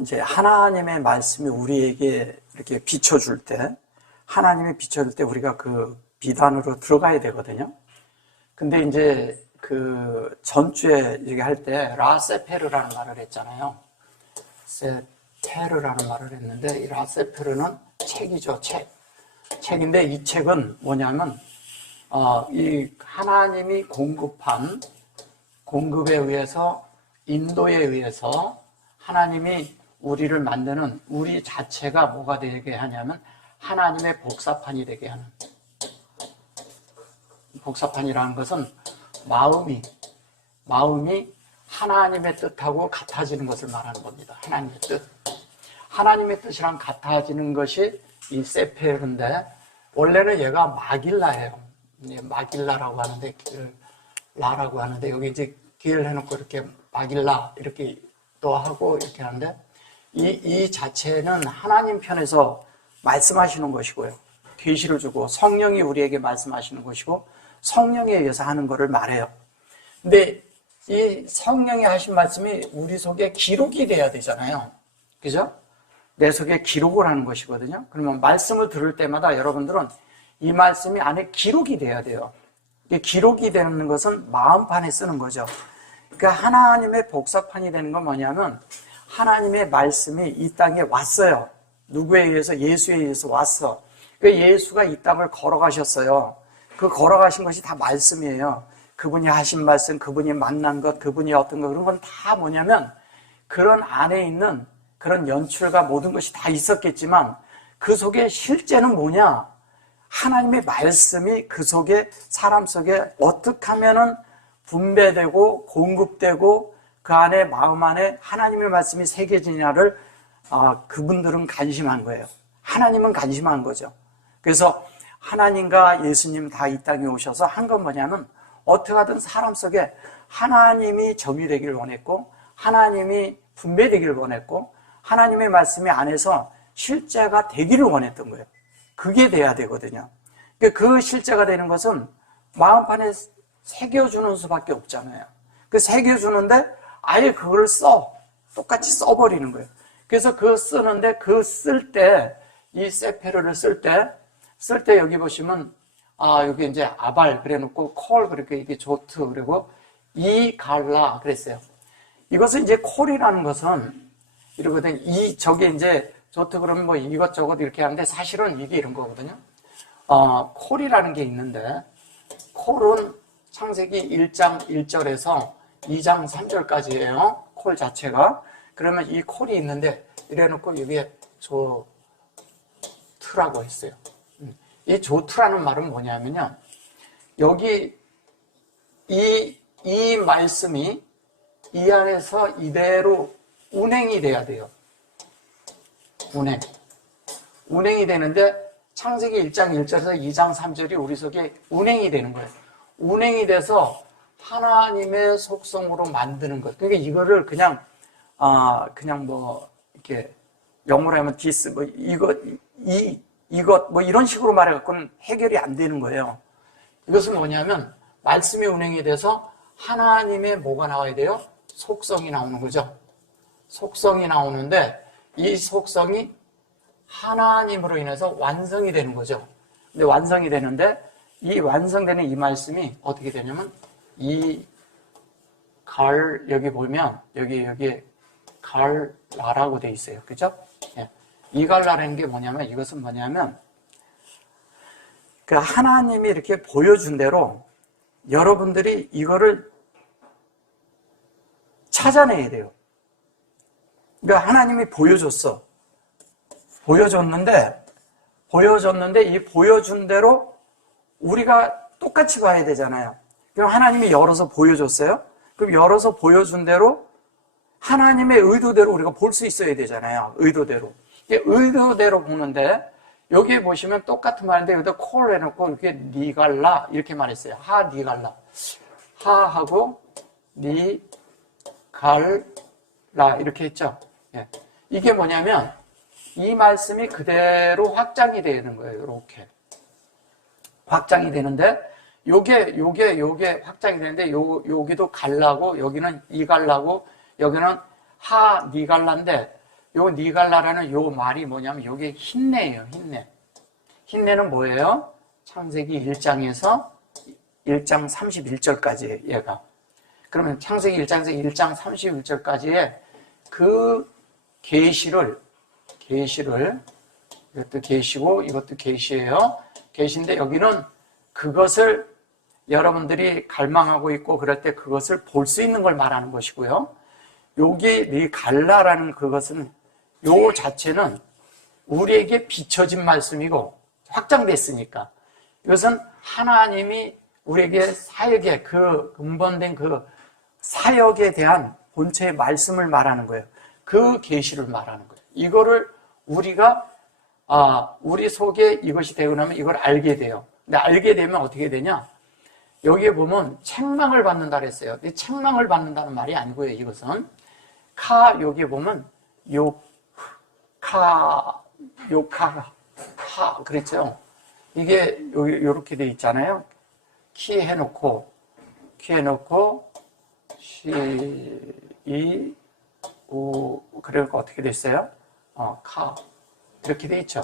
이제 하나님의 말씀이 우리에게 이렇게 비춰줄 때, 하나님이 비춰줄 때 우리가 그 비단으로 들어가야 되거든요. 근데 이제 그 전주에 얘기할 때 라세페르라는 말을 했잖아요. 세페르라는 말을 했는데, 이 라세페르는 책이죠, 책. 책인데 이 책은 뭐냐면, 이 하나님이 공급한 공급에 의해서, 인도에 의해서 하나님이 우리를 만드는 우리 자체가 뭐가 되게 하냐면 하나님의 복사판이 되게 하는. 복사판이라는 것은 마음이 하나님의 뜻하고 같아지는 것을 말하는 겁니다. 하나님의 뜻. 하나님의 뜻이랑 같아지는 것이 이 세페르인데, 원래는 얘가 마길라예요. 마길라라고 하는데, 라라고 하는데, 여기 이제 길 해놓고 이렇게 마길라 이렇게 또 하고 이렇게 하는데, 이 자체는 하나님 편에서 말씀하시는 것이고요. 계시를 주고 성령이 우리에게 말씀하시는 것이고 성령에 의해서 하는 것을 말해요. 근데 이 성령이 하신 말씀이 우리 속에 기록이 돼야 되잖아요. 그죠? 내 속에 기록을 하는 것이거든요. 그러면 말씀을 들을 때마다 여러분들은 이 말씀이 안에 기록이 돼야 돼요. 기록이 되는 것은 마음판에 쓰는 거죠. 그러니까 하나님의 복사판이 되는 건 뭐냐면 하나님의 말씀이 이 땅에 왔어요. 누구에 의해서? 예수에 의해서 왔어. 그 예수가 이 땅을 걸어가셨어요. 그 걸어가신 것이 다 말씀이에요. 그분이 하신 말씀, 그분이 만난 것, 그분이 어떤 것, 그런 건 다 뭐냐면 그런 안에 있는 그런 연출과 모든 것이 다 있었겠지만 그 속에 실제는 뭐냐? 하나님의 말씀이 그 속에, 사람 속에 어떻게 하면은 분배되고 공급되고 그 안에, 마음 안에 하나님의 말씀이 새겨지냐를 그분들은 관심한 거예요. 하나님은 관심한 거죠. 그래서 하나님과 예수님 다 이 땅에 오셔서 한 건 뭐냐면 어떻게 하든 사람 속에 하나님이 정의되기를 원했고 하나님이 분배되기를 원했고 하나님의 말씀이 안에서 실제가 되기를 원했던 거예요. 그게 돼야 되거든요. 그 실제가 되는 것은 마음판에 새겨주는 수밖에 없잖아요. 그 새겨주는데 아예 그걸 똑같이 써버리는 거예요. 그래서 그 쓰는데 그 쓸 때, 이 세페르를 쓸 때 여기 보시면 여기 이제 아발 그래 놓고 콜 그렇게 이게 조트 그리고 이 갈라 그랬어요. 이것은 이제 콜이라는 것은 이러거든. 저게 이제 조트 그러면 뭐 이것저것 이렇게 하는데 사실은 이게 이런 거거든요. 콜이라는 게 있는데 콜은 창세기 1장 1절에서 2장 3절까지예요. 콜 자체가. 그러면 이 콜이 있는데 이래 놓고 여기에 조트라고 했어요. 이 조트라는 말은 뭐냐면요. 여기 이 말씀이 이 안에서 이대로 운행이 돼야 돼요. 운행이 되는데 창세기 1장 1절에서 2장 3절이 우리 속에 운행이 되는 거예요. 운행이 돼서 하나님의 속성으로 만드는 것. 그러니까 이거를 그냥 뭐 이렇게 영어로 하면 this 뭐 이것 뭐 이런 식으로 말해갖고는 해결이 안 되는 거예요. 이것은 뭐냐면 말씀이 운행이 돼서 하나님의 뭐가 나와야 돼요? 속성이 나오는 거죠. 속성이 나오는데 이 속성이 하나님으로 인해서 완성이 되는 거죠. 근데 완성이 되는데 이 완성되는 이 말씀이 어떻게 되냐면 여기 보면 여기에 갈라라고 돼 있어요. 그죠? 예. 이 갈라라는 게 뭐냐면 이것은 뭐냐면 그 하나님이 이렇게 보여준 대로 여러분들이 이거를 찾아내야 돼요. 그러니까 하나님이 보여줬는데 이 보여준 대로 우리가 똑같이 봐야 되잖아요. 그럼 하나님이 열어서 보여줬어요. 그럼 열어서 보여준 대로 하나님의 의도대로 우리가 볼 수 있어야 되잖아요. 의도대로 보는데 여기에 보시면 똑같은 말인데 여기다 콜 해놓고 이렇게 니갈라 이렇게 말했어요. 니갈라. 하하고 니갈라 이렇게 했죠. 예. 이게 뭐냐면 이 말씀이 그대로 확장이 되는 거예요. 이렇게 확장이 되는데 요게 확장이 되는데 여기도 갈라고 여기는 이 갈라고 여기는 하 니갈라인데 요 니갈라라는 요 말이 뭐냐면 요게 흰내예요. 흰내. 흰내는 뭐예요? 창세기 1장에서 1장 31절까지 얘가. 그러면 창세기 1장에서 1장 31절까지의 그 계시를 이것도 계시고 이것도 계시예요. 계시인데 여기는 그것을 여러분들이 갈망하고 있고 그럴 때 그것을 볼 수 있는 걸 말하는 것이고요. 여기 니갈라라는 그것은 요 자체는 우리에게 비춰진 말씀이고 확장됐으니까 이것은 하나님이 우리에게 사역의 그 근본된 그 사역에 대한 본체의 말씀을 말하는 거예요. 그 계시를 말하는 거예요. 이거를 우리가 우리 속에 이것이 되고 나면 이걸 알게 돼요. 근데 알게 되면 어떻게 되냐? 여기에 보면 책망을 받는다 그랬어요. 근데 책망을 받는다는 말이 아니고요. 이것은 여기에 보면 카 그랬죠. 이게 요렇게 돼 있잖아요. 키 해놓고 그러니까 어떻게 됐어요? 이렇게 돼 있죠.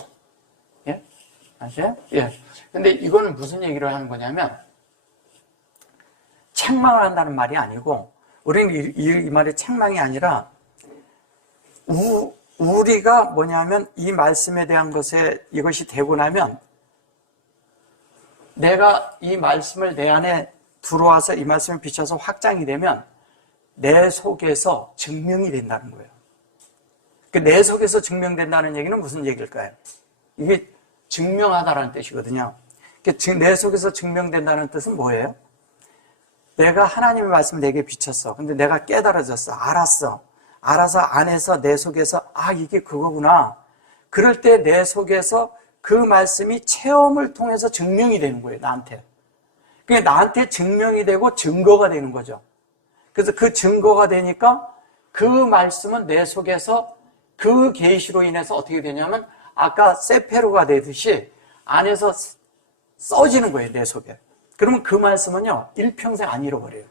예? 아세요? 예. 근데 이거는 무슨 얘기를 하는 거냐면 책망을 한다는 말이 아니고 우리는 이 말이 책망이 아니라 우리가 뭐냐면 이 말씀에 대한 것에 이것이 되고 나면 내가 이 말씀을 내 안에 들어와서 이 말씀을 비춰서 확장이 되면 내 속에서 증명이 된다는 거예요. 내 속에서 증명된다는 얘기는 무슨 얘기일까요? 이게 증명하다라는 뜻이거든요. 내 속에서 증명된다는 뜻은 뭐예요? 내가 하나님의 말씀을 내게 비쳤어. 근데 내가 깨달아졌어. 알아서 안에서 내 속에서 이게 그거구나. 그럴 때 내 속에서 그 말씀이 체험을 통해서 증명이 되는 거예요. 나한테. 그게 나한테 증명이 되고 증거가 되는 거죠. 그래서 그 증거가 되니까 그 말씀은 내 속에서 그 계시로 인해서 어떻게 되냐면 아까 세페루가 되듯이 안에서 써지는 거예요. 내 속에. 그러면 그 말씀은요 일평생 안 잃어버려요.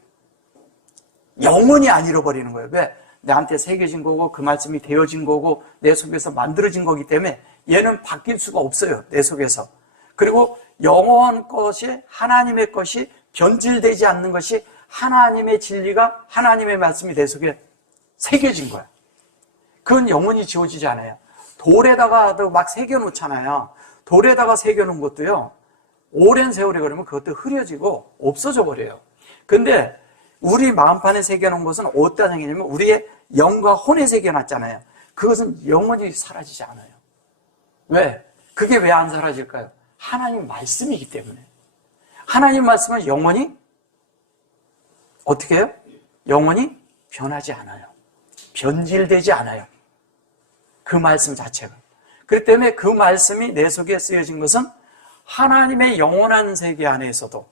영원히 안 잃어버리는 거예요. 왜? 나한테 새겨진 거고 그 말씀이 되어진 거고 내 속에서 만들어진 거기 때문에 얘는 바뀔 수가 없어요. 내 속에서. 그리고 영원 것이 하나님의 것이 변질되지 않는 것이 하나님의 진리가 하나님의 말씀이 내 속에 새겨진 거야. 그건 영원히 지워지지 않아요. 돌에다가도 막 새겨놓잖아요. 돌에다가 새겨놓은 것도요 오랜 세월이 걸리면 그것도 흐려지고 없어져 버려요. 근데 우리 마음판에 새겨놓은 것은 어디다 새기냐면 우리의 영과 혼에 새겨놨잖아요. 그것은 영원히 사라지지 않아요. 왜? 그게 왜 안 사라질까요? 하나님 말씀이기 때문에. 하나님 말씀은 영원히 어떻게 해요? 영원히 변하지 않아요. 변질되지 않아요. 그 말씀 자체가. 그렇기 때문에 그 말씀이 내 속에 쓰여진 것은 하나님의 영원한 세계 안에서도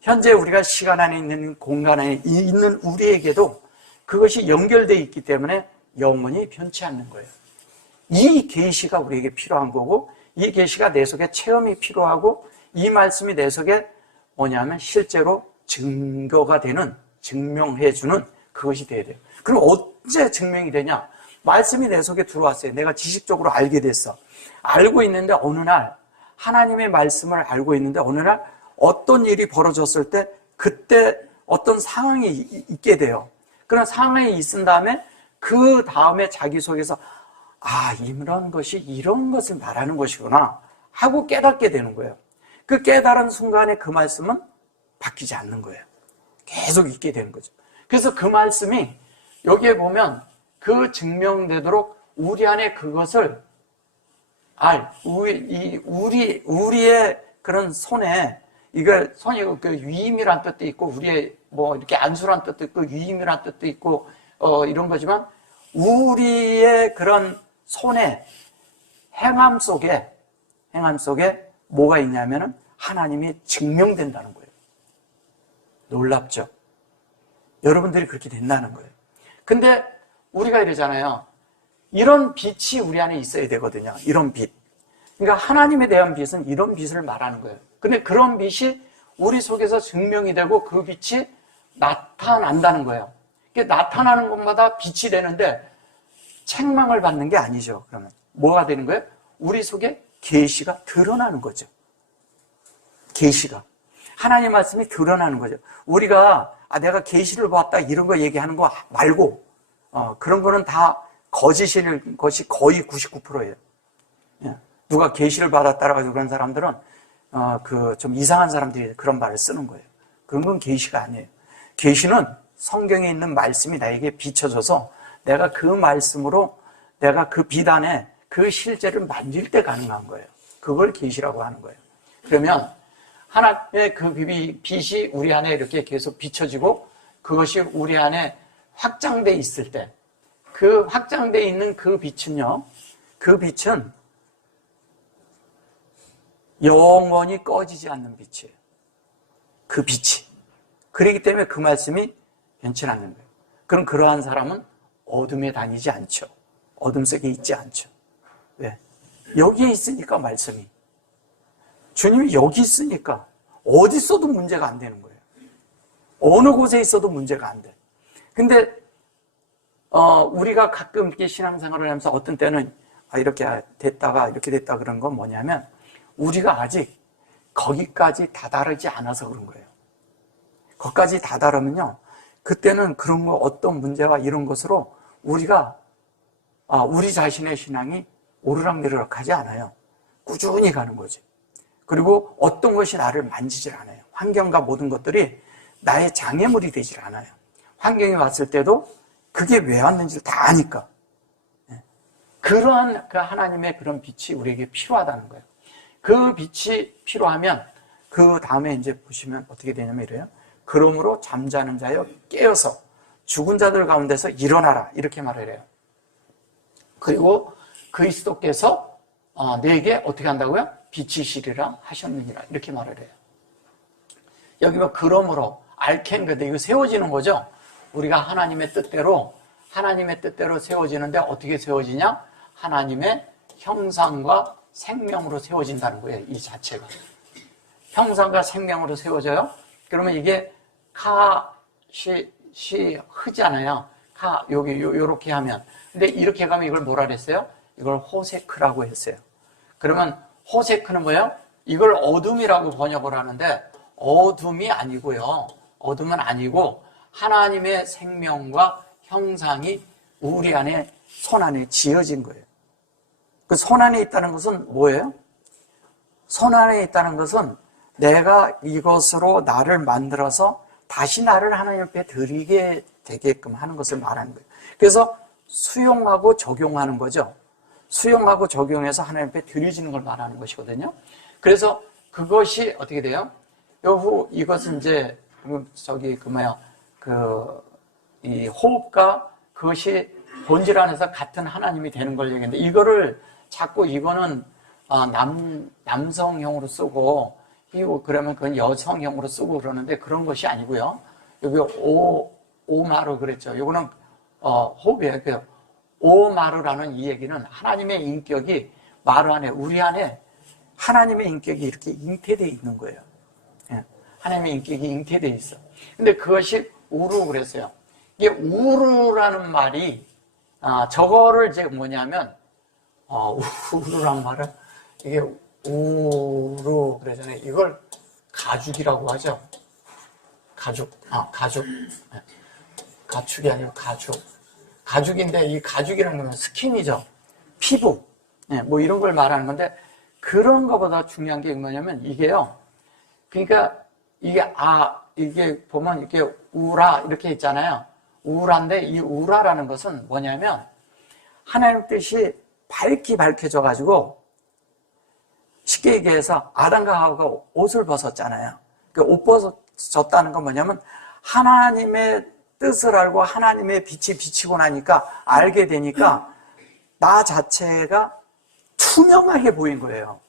현재 우리가 시간 안에 있는 공간 안에 있는 우리에게도 그것이 연결되어 있기 때문에 영원히 변치 않는 거예요. 이 계시가 우리에게 필요한 거고 이 계시가 내 속에 체험이 필요하고 이 말씀이 내 속에 뭐냐면 실제로 증거가 되는 증명해주는 그것이 돼야 돼요. 그럼 언제 증명이 되냐? 말씀이 내 속에 들어왔어요. 내가 지식적으로 알게 됐어. 알고 있는데 어느 날 하나님의 말씀을 알고 있는데 어느 날 어떤 일이 벌어졌을 때 그때 어떤 상황이 있게 돼요. 그런 상황이 있은 다음에 그 다음에 자기 속에서 이런 것이 이런 것을 말하는 것이구나 하고 깨닫게 되는 거예요. 그 깨달은 순간에 그 말씀은 바뀌지 않는 거예요. 계속 있게 되는 거죠. 그래서 그 말씀이 여기에 보면 그 증명되도록 우리 안에 그것을 우리의 그런 손에 이걸 손이 그 위임이란 뜻도 있고 우리의 뭐 이렇게 안수란 뜻도 있고 위임이란 뜻도 있고 이런 거지만 우리의 그런 손에 행함 속에 뭐가 있냐면은 하나님이 증명된다는 거예요. 놀랍죠? 여러분들이 그렇게 된다는 거예요. 근데 우리가 이러잖아요. 이런 빛이 우리 안에 있어야 되거든요. 이런 빛. 그러니까 하나님에 대한 빛은 이런 빛을 말하는 거예요. 근데 그런 빛이 우리 속에서 증명이 되고 그 빛이 나타난다는 거예요. 나타나는 것마다 빛이 되는데 책망을 받는 게 아니죠. 그러면 뭐가 되는 거예요? 우리 속에 계시가 드러나는 거죠. 계시가. 하나님 말씀이 드러나는 거죠. 우리가 내가 계시를 봤다 이런 거 얘기하는 거 말고 그런 거는 다 거짓일 것이 거의 99%예요. 누가 계시를 받았다라고 해서 그런 사람들은 좀 이상한 사람들이 그런 말을 쓰는 거예요. 그런 건 계시가 아니에요. 계시는 성경에 있는 말씀이 나에게 비춰져서 내가 그 말씀으로 내가 그 빛 안에 그 실제를 만질 때 가능한 거예요. 그걸 계시라고 하는 거예요. 그러면 하나님의 그 빛이 우리 안에 이렇게 계속 비춰지고 그것이 우리 안에 확장돼 있을 때 그 확장돼 있는 그 빛은요, 그 빛은 영원히 꺼지지 않는 빛이에요. 그 빛이. 그렇기 때문에 그 말씀이 변치 않는 거예요. 그럼 그러한 사람은 어둠에 다니지 않죠. 어둠 속에 있지 않죠. 왜? 여기에 있으니까 말씀이. 주님이 여기 있으니까 어디 있어도 문제가 안 되는 거예요. 어느 곳에 있어도 문제가 안 돼. 근데 우리가 가끔 이렇게 신앙생활을 하면서 어떤 때는 이렇게 됐다가 이렇게 됐다 그런 건 뭐냐면 우리가 아직 거기까지 다다르지 않아서 그런 거예요. 거기까지 다다르면요, 그때는 그런 거 어떤 문제와 이런 것으로 우리가 우리 자신의 신앙이 오르락내리락 하지 않아요. 꾸준히 가는 거지. 그리고 어떤 것이 나를 만지질 않아요. 환경과 모든 것들이 나의 장애물이 되질 않아요. 환경이 왔을 때도 그게 왜 왔는지를 다 아니까. 그러한 그 하나님의 그런 빛이 우리에게 필요하다는 거예요. 그 빛이 필요하면 그 다음에 이제 보시면 어떻게 되냐면 이래요. 그러므로 잠자는 자여 깨어서 죽은 자들 가운데서 일어나라 이렇게 말을 해요. 그리고 그리스도께서 내게 어떻게 한다고요? 빛이시리라 하셨느니라 이렇게 말을 해요. 여기 뭐 그러므로 알켄 이거 세워지는 거죠. 우리가 하나님의 뜻대로 세워지는데 어떻게 세워지냐? 하나님의 형상과 생명으로 세워진다는 거예요. 이 자체가 형상과 생명으로 세워져요. 그러면 이게 흐잖아요. 여기 요렇게 하면. 근데 이렇게 가면 이걸 뭐라 그랬어요? 이걸 호세크라고 했어요. 그러면 호세크는 뭐예요? 이걸 어둠이라고 번역을 하는데 어둠이 아니고요. 어둠은 아니고 하나님의 생명과 형상이 우리 안에 손 안에 지어진 거예요. 그 손 안에 있다는 것은 뭐예요? 손 안에 있다는 것은 내가 이것으로 나를 만들어서 다시 나를 하나님 앞에 드리게 되게끔 하는 것을 말하는 거예요. 그래서 수용하고 적용하는 거죠. 수용하고 적용해서 하나님 앞에 드려지는 걸 말하는 것이거든요. 그래서 그것이 어떻게 돼요? 여후 이것은 이제 이 호흡과 그것이 본질 안에서 같은 하나님이 되는 걸 얘기했는데 이거를 자꾸 이거는 남성형으로 쓰고 그러면 그건 여성형으로 쓰고 그러는데 그런 것이 아니고요. 여기 오마루 그랬죠. 이거는 호흡이에요. 그 오마루라는 이 얘기는 하나님의 인격이 마루 안에 우리 안에 하나님의 인격이 이렇게 잉태되어 있는 거예요. 하나님의 인격이 잉태되어 있어. 근데 그것이 우루 그랬어요. 이게 우루라는 말이 저거를 이제 뭐냐면 우루란 말은 이게 우루 그러잖아요. 이걸 가죽이라고 하죠. 가죽. 가축이 아니고 가죽. 가죽인데 이 가죽이라는 건 스킨이죠. 피부. 뭐 이런 걸 말하는 건데 그런 것보다 중요한 게 뭐냐면 이게요. 그러니까 이게 보면 이렇게 우라 이렇게 있잖아요. 우라인데 이 우라라는 것은 뭐냐면 하나님 뜻이 밝혀져 가지고 쉽게 얘기해서 아담과 하와가 옷을 벗었잖아요. 그 옷 벗었다는 건 뭐냐면 하나님의 뜻을 알고 하나님의 빛이 비치고 나니까 알게 되니까 나 자체가 투명하게 보인 거예요.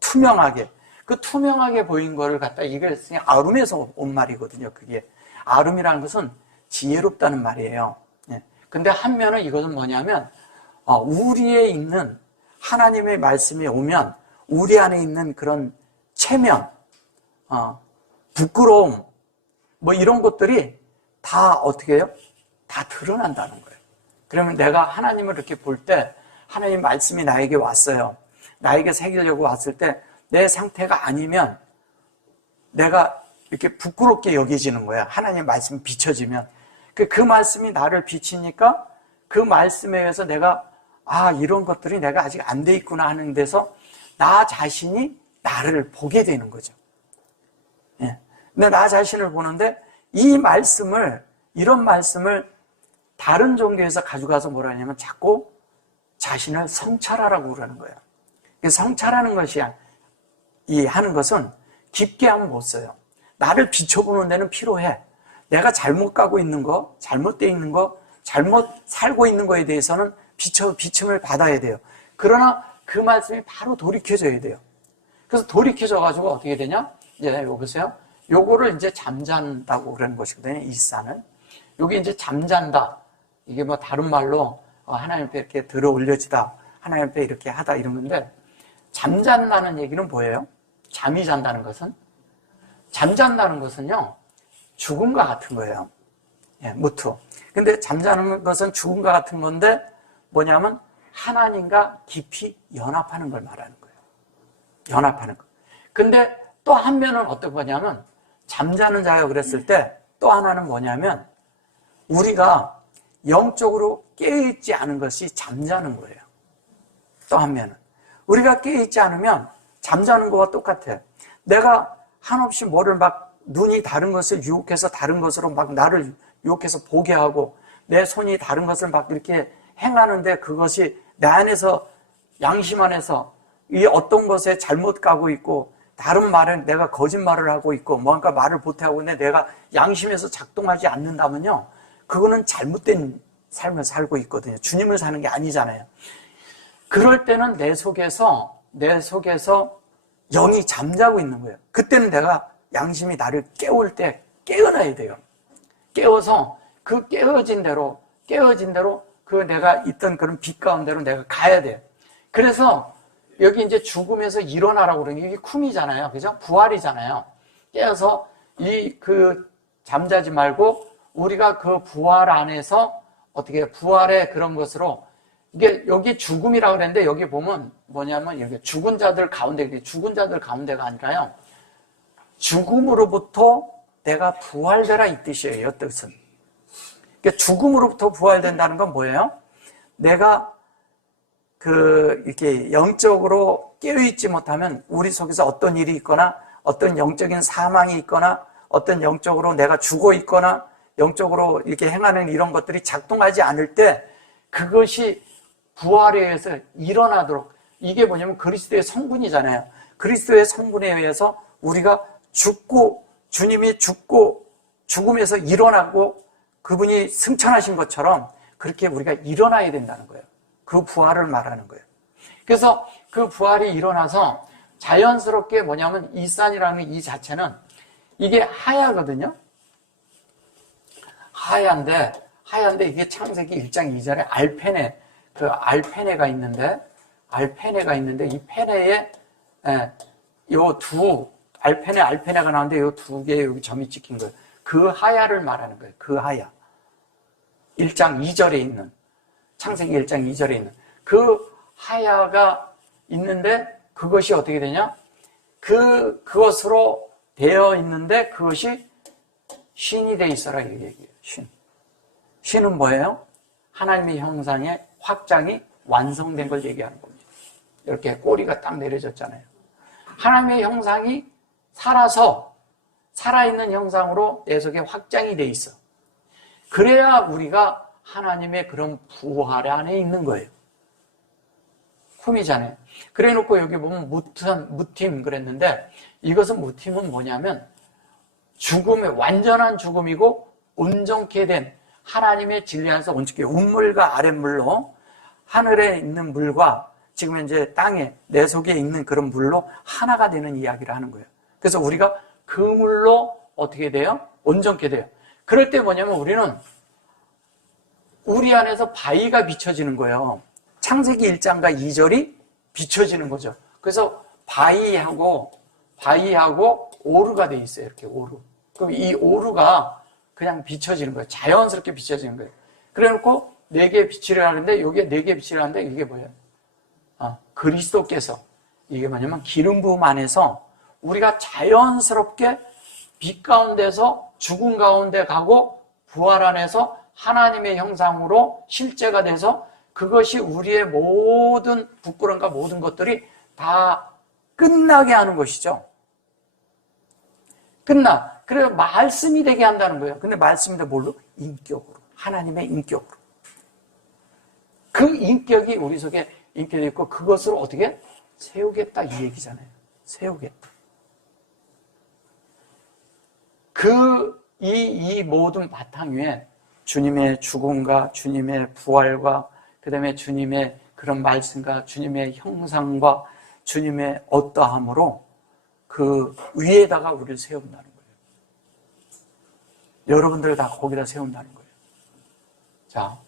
투명하게. 그 투명하게 보인 거를 갖다 이게 그냥 아름에서 온 말이거든요. 그게 아름이라는 것은 지혜롭다는 말이에요. 근데 한면은 이것은 뭐냐면 우리에 있는 하나님의 말씀이 오면 우리 안에 있는 그런 체면, 부끄러움 뭐 이런 것들이 다 어떻게 해요? 다 드러난다는 거예요. 그러면 내가 하나님을 이렇게 볼 때 하나님 말씀이 나에게 왔어요. 나에게 새기려고 왔을 때 내 상태가 아니면 내가 이렇게 부끄럽게 여겨지는 거야. 하나님 말씀이 비춰지면. 그 말씀이 나를 비치니까 그 말씀에 의해서 내가 이런 것들이 내가 아직 안 돼 있구나 하는 데서 나 자신이 나를 보게 되는 거죠. 예. 근데 나 자신을 보는데 이런 말씀을 다른 종교에서 가져가서 뭐라 하냐면 자꾸 자신을 성찰하라고 그러는 거예요. 성찰하는 것이 하는 것은 깊게 하면 못 써요. 나를 비춰보는 데는 필요해. 내가 잘못 가고 있는 거, 잘못되어 있는 거, 잘못 살고 있는 거에 대해서는 비침을 받아야 돼요. 그러나 그 말씀이 바로 돌이켜져야 돼요. 그래서 돌이켜져가지고 어떻게 되냐? 이제 이거 보세요. 요거를 이제 잠잔다고 그러는 것이거든요. 이산을. 요게 이제 잠잔다. 이게 뭐 다른 말로 하나님 앞에 이렇게 들어 올려지다. 하나님 앞에 이렇게 하다 이런 건데, 잠잔다는 얘기는 뭐예요? 잠이 잔다는 것은? 잠잔다는 것은요, 죽음과 같은 거예요. 예, 무투. 근데 잠자는 것은 죽음과 같은 건데, 뭐냐면, 하나님과 깊이 연합하는 걸 말하는 거예요. 연합하는 거. 근데 또 한 면은 어떤 거냐면, 잠자는 자가 그랬을 때, 또 하나는 뭐냐면, 우리가 영적으로 깨어있지 않은 것이 잠자는 거예요. 또 한 면은. 우리가 깨어있지 않으면 잠자는 거와 똑같아요. 내가 한없이 눈이 다른 것을 유혹해서 다른 것으로 막 나를 유혹해서 보게 하고, 내 손이 다른 것을 막 이렇게 행하는데 그것이 내 안에서, 양심 안에서 이 어떤 것에 잘못 가고 있고, 다른 말은 내가 거짓말을 하고 있고, 뭔가 말을 보태하고 있는데 내가 양심에서 작동하지 않는다면요, 그거는 잘못된 삶을 살고 있거든요. 주님을 사는 게 아니잖아요. 그럴 때는 내 속에서 영이 잠자고 있는 거예요. 그때는 내가 양심이 나를 깨울 때 깨어나야 돼요. 깨워서 그 깨어진 대로 그 내가 있던 그런 빛 가운데로 내가 가야 돼요. 그래서 여기 이제 죽음에서 일어나라고 그러는 게 이게 쿰이잖아요. 그죠? 부활이잖아요. 깨어서 잠자지 말고 우리가 그 부활 안에서 어떻게 부활의 그런 것으로, 이게 여기 죽음이라고 그랬는데 여기 보면 뭐냐면 여기 죽은 자들 가운데가 아니라요, 죽음으로부터 내가 부활되라 이 뜻이에요. 이 뜻은. 그러니까 죽음으로부터 부활된다는 건 뭐예요? 내가 이렇게 영적으로 깨어있지 못하면 우리 속에서 어떤 일이 있거나 어떤 영적인 사망이 있거나 어떤 영적으로 내가 죽어 있거나 영적으로 이렇게 행하는 이런 것들이 작동하지 않을 때 그것이 부활에 의해서 일어나도록, 이게 뭐냐면 그리스도의 성분이잖아요. 그리스도의 성분에 의해서 우리가 주님이 죽고 죽음에서 일어나고 그분이 승천하신 것처럼 그렇게 우리가 일어나야 된다는 거예요. 그 부활을 말하는 거예요. 그래서 그 부활이 일어나서 자연스럽게 뭐냐면 이산이라는 이 자체는 이게 하얗거든요. 하얀데 이게 창세기 1장 2절에 알페네가 있는데 이 페네에 알페네가 나오는데 요 두 개의 여기 점이 찍힌 거예요. 그 하야를 말하는 거예요. 그 하야. 1장 2절에 있는, 창세기 1장 2절에 있는 그 하야가 있는데 그것이 어떻게 되냐? 그것으로 되어 있는데 그것이 신이 돼 있어라 이 얘기예요. 신은 뭐예요? 하나님의 형상의 확장이 완성된 걸 얘기하는 겁니다. 이렇게 꼬리가 딱 내려졌잖아요. 하나님의 형상이 살아있는 형상으로 내 속에 확장이 돼 있어. 그래야 우리가 하나님의 그런 부활 안에 있는 거예요. 쿰이잖아요. 그래 놓고 여기 보면 무팀 그랬는데, 이것은 무팀은 뭐냐면 완전한 죽음이고 온전케 된 하나님의 진리 안에서 온전케, 우물과 아랫물로 하늘에 있는 물과 지금 현재 땅에 내 속에 있는 그런 물로 하나가 되는 이야기를 하는 거예요. 그래서 우리가 그 물로 어떻게 돼요? 온전케 돼요. 그럴 때 뭐냐면 우리 안에서 바위가 비춰지는 거예요. 창세기 1장과 2절이 비춰지는 거죠. 그래서 바위하고 오르가 돼 있어요. 이렇게 오르. 그럼 이 오르가 그냥 비춰지는 거예요. 자연스럽게 비춰지는 거예요. 그래 놓고 네 개의 빛이라 하는데 여기에 네 개의 빛이라 하는데 이게 뭐예요? 그리스도께서 이게 뭐냐면 기름 부음 안에서 우리가 자연스럽게 빛 가운데서 죽음 가운데 가고 부활 안에서 하나님의 형상으로 실제가 돼서 그것이 우리의 모든 부끄러움과 모든 것들이 다 끝나게 하는 것이죠. 그래서 말씀이 되게 한다는 거예요. 근데 말씀인데 뭘로? 인격으로. 하나님의 인격으로. 그 인격이 우리 속에 인격이 있고 그것을 어떻게? 세우겠다 이 얘기잖아요. 세우겠다. 이 모든 바탕 위에 주님의 죽음과 주님의 부활과 그 다음에 주님의 그런 말씀과 주님의 형상과 주님의 어떠함으로 그 위에다가 우리를 세운다는 거예요. 여러분들을 다 거기다 세운다는 거예요. 자,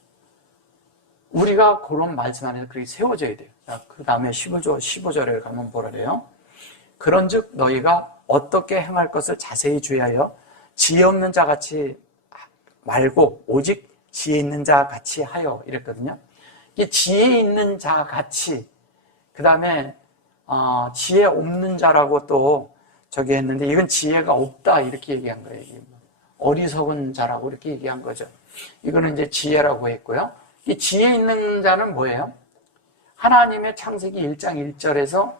우리가 그런 말씀 안에서 그렇게 세워져야 돼요. 자, 그 다음에 15절에 가면 뭐라 그래요? 그런즉 너희가 어떻게 행할 것을 자세히 주의하여 지혜 없는 자 같이 말고 오직 지혜 있는 자 같이 하여 이랬거든요. 이 지혜 있는 자 같이 그 다음에 지혜 없는 자라고 또 저기 했는데 이건 지혜가 없다 이렇게 얘기한 거예요. 어리석은 자라고 이렇게 얘기한 거죠. 이거는 이제 지혜라고 했고요. 이 지혜 있는 자는 뭐예요? 하나님의 창세기 1장 1절에서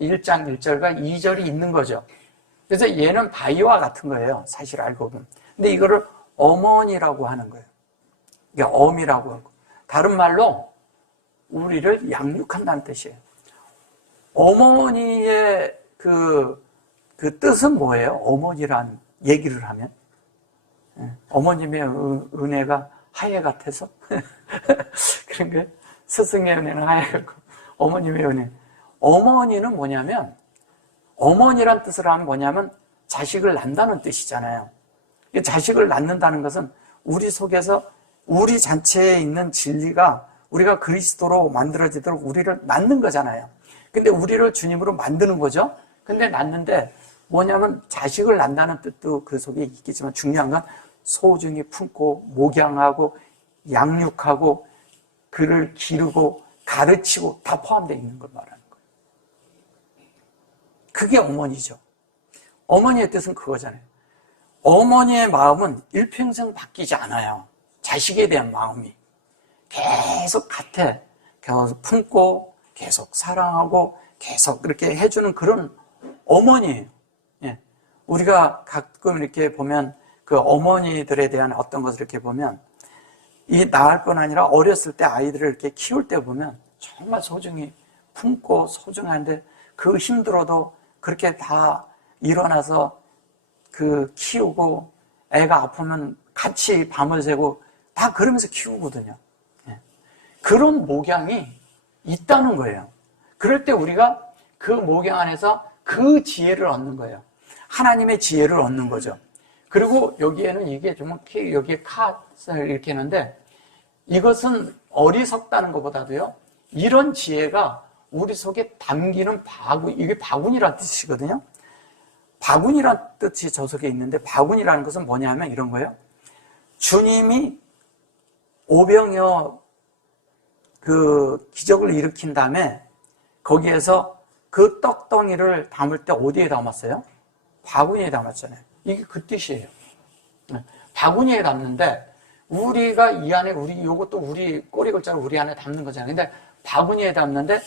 1장 1절과 2절이 있는 거죠. 그래서 얘는 바위와 같은 거예요. 사실 알고 보면. 근데 이거를 어머니라고 하는 거예요. 이게 어미라고 하고. 다른 말로 우리를 양육한다는 뜻이에요. 어머니의 그 뜻은 뭐예요? 어머니란 얘기를 하면. 어머님의 은혜가 하얘 같아서. 그런 거예요. 스승의 은혜는 하얘 같고, 어머님의 은혜. 어머니는 뭐냐면, 어머니란 뜻을 하면 뭐냐면, 자식을 낳는다는 뜻이잖아요. 자식을 낳는다는 것은 우리 속에서 우리 자체에 있는 진리가 우리가 그리스도로 만들어지도록 우리를 낳는 거잖아요. 근데 우리를 주님으로 만드는 거죠. 근데 낳는데 뭐냐면 자식을 낳는다는 뜻도 그 속에 있겠지만 중요한 건 소중히 품고 목양하고 양육하고 그를 기르고 가르치고 다 포함되어 있는 걸 말하는 거예요. 그게 어머니죠. 어머니의 뜻은 그거잖아요. 어머니의 마음은 일평생 바뀌지 않아요. 자식에 대한 마음이 계속 같아. 계속 품고 계속 사랑하고 계속 이렇게 해주는 그런 어머니예요. 예. 우리가 가끔 이렇게 보면 그 어머니들에 대한 어떤 것을 이렇게 보면 이 낳을 뿐 아니라 어렸을 때 아이들을 이렇게 키울 때 보면 정말 소중히 품고 소중한데 그 힘들어도 그렇게 다 일어나서 그 키우고 애가 아프면 같이 밤을 새고 다 그러면서 키우거든요. 그런 목양이 있다는 거예요. 그럴 때 우리가 그 목양 안에서 그 지혜를 얻는 거예요. 하나님의 지혜를 얻는 거죠. 그리고 여기에는 이게 좀 여기에 카를 이렇게 했는데 이것은 어리석다는 것보다도요. 이런 지혜가 우리 속에 담기는 바군, 이게 바군이라는 뜻이거든요. 바군이라는 뜻이 저 속에 있는데 바군이라는 것은 뭐냐면 이런 거예요. 주님이 오병이어 그 기적을 일으킨 다음에 거기에서 그 떡덩이를 담을 때 어디에 담았어요? 바구니에 담았잖아요. 이게 그 뜻이에요. 바구니에 담는데 우리가 이 안에 요것도 우리 꼬리 글자로 우리 안에 담는 거잖아요. 근데 바구니에 담는데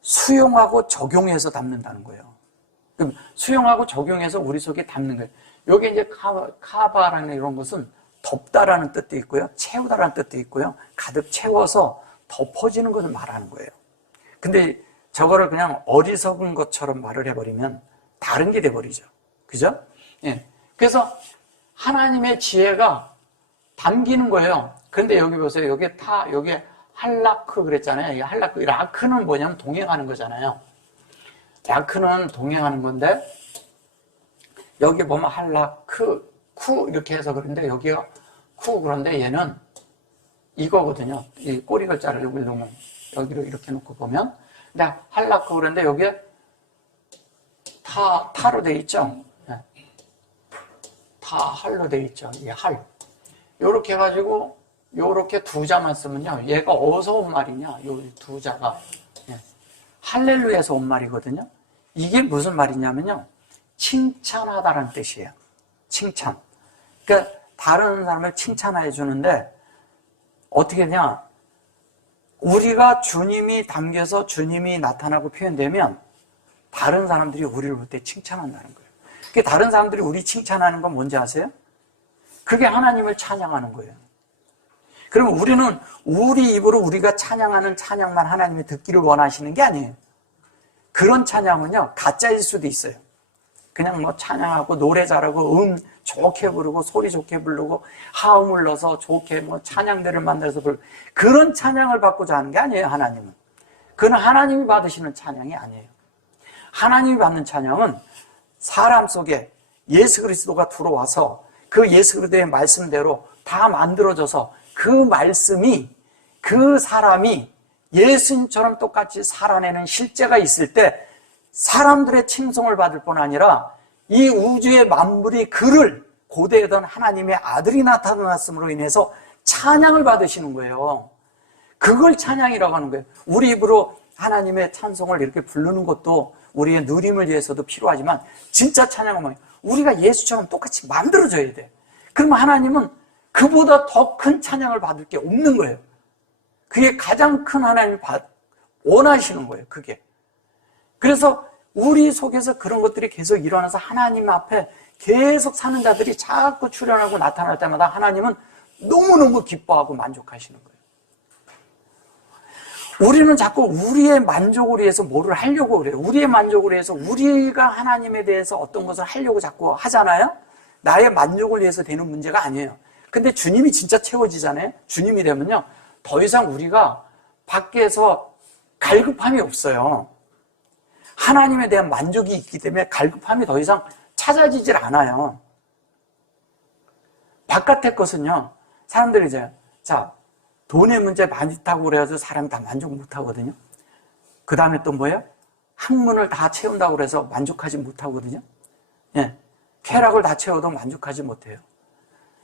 수용하고 적용해서 담는다는 거예요. 그럼 수용하고 적용해서 우리 속에 담는 거예요. 여기 이제 카바라는 이런 것은 덮다라는 뜻도 있고요. 채우다라는 뜻도 있고요. 가득 채워서 덮어지는 것을 말하는 거예요. 근데 저거를 그냥 어리석은 것처럼 말을 해버리면 다른 게 돼버리죠. 그죠? 예. 그래서 하나님의 지혜가 담기는 거예요. 근데 여기 보세요. 여기에 할라크 그랬잖아요. 이 할라크, 라크는 뭐냐면 동행하는 거잖아요. 라크는 동행하는 건데, 여기 보면 할라크, 쿠 이렇게 해서 그런데 여기가 쿠 그런데 얘는 이거거든요. 이 꼬리 글자를 여기 놓으면 여기로 이렇게 놓고 보면 근데 할라크 그런데 여기에 타로 돼 있죠. 할로 돼 있죠. 이 할. 요렇게 해가지고 요렇게 두 자만 쓰면요. 얘가 어디서 온 말이냐? 요 두 자가 할렐루야에서 온 말이거든요. 이게 무슨 말이냐면요. 칭찬하다라는 뜻이에요. 칭찬. 그러니까 다른 사람을 칭찬해 주는데 어떻게 되냐? 우리가 주님이 담겨서 주님이 나타나고 표현되면 다른 사람들이 우리를 볼 때 칭찬한다는 거예요. 그게 다른 사람들이 우리 칭찬하는 건 뭔지 아세요? 그게 하나님을 찬양하는 거예요. 그러면 우리는 우리 입으로 우리가 찬양하는 찬양만 하나님이 듣기를 원하시는 게 아니에요. 그런 찬양은요, 가짜일 수도 있어요. 그냥 뭐 찬양하고 노래 잘하고 좋게 부르고 소리 좋게 부르고 하음을 넣어서 좋게 뭐 찬양대를 만들어서 부르고 그런 찬양을 받고자 하는 게 아니에요, 하나님은. 그건 하나님이 받으시는 찬양이 아니에요. 하나님이 받는 찬양은 사람 속에 예수 그리스도가 들어와서 그 예수 그리스도의 말씀대로 다 만들어져서 그 말씀이 그 사람이 예수님처럼 똑같이 살아내는 실제가 있을 때 사람들의 칭송을 받을 뿐 아니라 이 우주의 만물이 그를 고대하던 하나님의 아들이 나타났음으로 인해서 찬양을 받으시는 거예요. 그걸 찬양이라고 하는 거예요. 우리 입으로 하나님의 찬송을 이렇게 부르는 것도 우리의 누림을 위해서도 필요하지만 진짜 찬양은 뭐예요? 우리가 예수처럼 똑같이 만들어져야 돼. 그러면 하나님은 그보다 더 큰 찬양을 받을 게 없는 거예요. 그게 가장 큰 하나님이 원하시는 거예요. 그게. 그래서 우리 속에서 그런 것들이 계속 일어나서 하나님 앞에 계속 사는 자들이 자꾸 출현하고 나타날 때마다 하나님은 너무너무 기뻐하고 만족하시는 거예요. 우리는 자꾸 우리의 만족을 위해서 뭐를 하려고 그래요. 우리의 만족을 위해서 우리가 하나님에 대해서 어떤 것을 하려고 자꾸 하잖아요. 나의 만족을 위해서 되는 문제가 아니에요. 근데 주님이 진짜 채워지잖아요. 주님이 되면요, 더 이상 우리가 밖에서 갈급함이 없어요. 하나님에 대한 만족이 있기 때문에 갈급함이 더 이상 찾아지질 않아요. 바깥의 것은요, 사람들이 이제, 돈의 문제 많이 있다고 그래가지고 사람이 다 만족 못 하거든요. 그 다음에 또 뭐예요? 학문을 다 채운다고 그래서 만족하지 못하거든요. 예. 쾌락을 다 채워도 만족하지 못해요.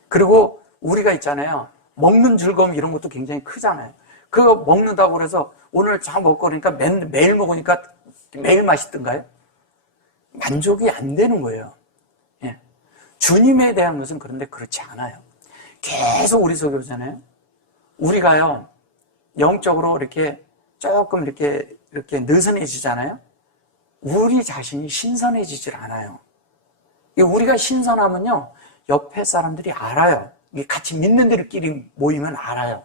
그리고 우리가 있잖아요. 먹는 즐거움 이런 것도 굉장히 크잖아요. 그거 먹는다고 그래서 오늘 잘 먹고 그러니까 매일 먹으니까 매일 맛있던가요? 만족이 안 되는 거예요. 예. 주님에 대한 것은 그런데 그렇지 않아요. 계속 우리 속에 오잖아요. 우리가요, 영적으로 이렇게 조금 이렇게 느슨해지잖아요. 우리 자신이 신선해지질 않아요. 우리가 신선하면요, 옆에 사람들이 알아요. 같이 믿는 들끼리 모이면 알아요.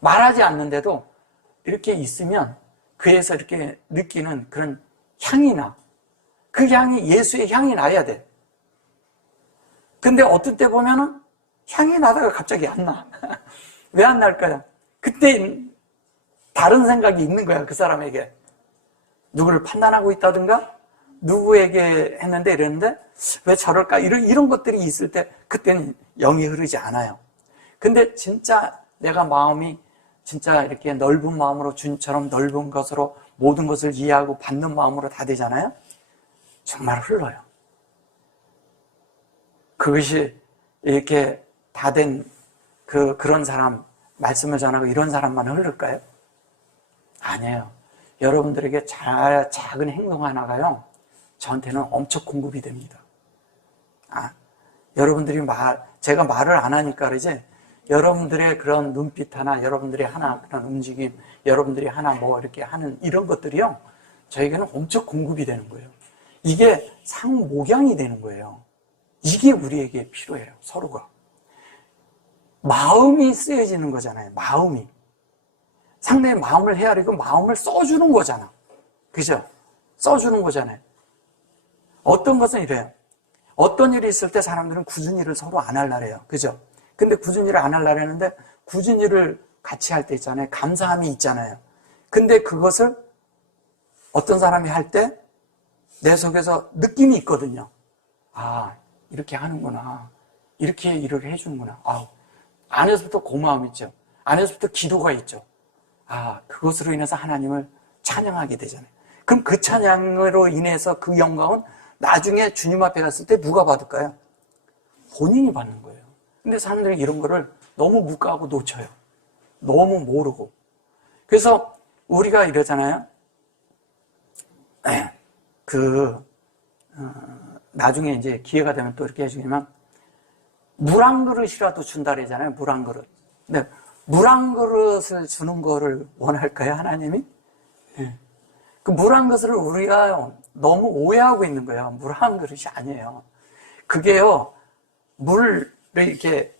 말하지 않는데도 이렇게 있으면 그에서 이렇게 느끼는 그런 향이 나. 그 향이 예수의 향이 나야 돼. 근데 어떤 때 보면은 향이 나다가 갑자기 안 나. 왜 안 날까요? 그때 다른 생각이 있는 거야, 그 사람에게. 누구를 판단하고 있다든가, 누구에게 했는데 이랬는데, 왜 저럴까? 이런 것들이 있을 때, 그때는 영이 흐르지 않아요. 근데 진짜 내가 마음이 진짜 이렇게 넓은 마음으로 주님처럼 넓은 것으로 모든 것을 이해하고 받는 마음으로 다 되잖아요? 정말 흘러요. 그것이 이렇게 다 된 그런 사람, 말씀을 전하고 이런 사람만 흐를까요? 아니에요. 여러분들에게 작은 행동 하나가요, 저한테는 엄청 공급이 됩니다. 여러분들이 제가 말을 안 하니까 그러지, 여러분들의 그런 눈빛 하나, 여러분들의 하나, 그런 움직임, 여러분들이 하나 뭐 이렇게 하는 이런 것들이요, 저에게는 엄청 공급이 되는 거예요. 이게 상목양이 되는 거예요. 이게 우리에게 필요해요, 서로가. 마음이 쓰여지는 거잖아요, 마음이. 상대의 마음을 헤아리고 마음을 써주는 거잖아. 그죠? 써주는 거잖아요. 어떤 것은 이래요. 어떤 일이 있을 때 사람들은 굳은 일을 서로 안 하려래요. 그죠? 근데 굳은 일을 안 하려고 했는데 굳은 일을 같이 할 때 있잖아요. 감사함이 있잖아요. 근데 그것을 어떤 사람이 할 때 내 속에서 느낌이 있거든요. 이렇게 하는구나. 이렇게 일을 해주는구나. 안에서부터 고마움이 있죠. 안에서부터 기도가 있죠. 그것으로 인해서 하나님을 찬양하게 되잖아요. 그럼 그 찬양으로 인해서 그 영광은 나중에 주님 앞에 갔을 때 누가 받을까요? 본인이 받는 거예요. 근데 사람들이 이런 거를 너무 묵과하고 놓쳐요. 너무 모르고. 그래서 우리가 이러잖아요. 나중에 이제 기회가 되면 또 이렇게 해주지만, 물 한 그릇이라도 준다 그러잖아요. 물 한 그릇. 근데 물 한 그릇을 주는 거를 원할까요, 하나님이? 그 물 한 그릇을 우리가 너무 오해하고 있는 거예요. 물 한 그릇이 아니에요. 그게요, 물을 이렇게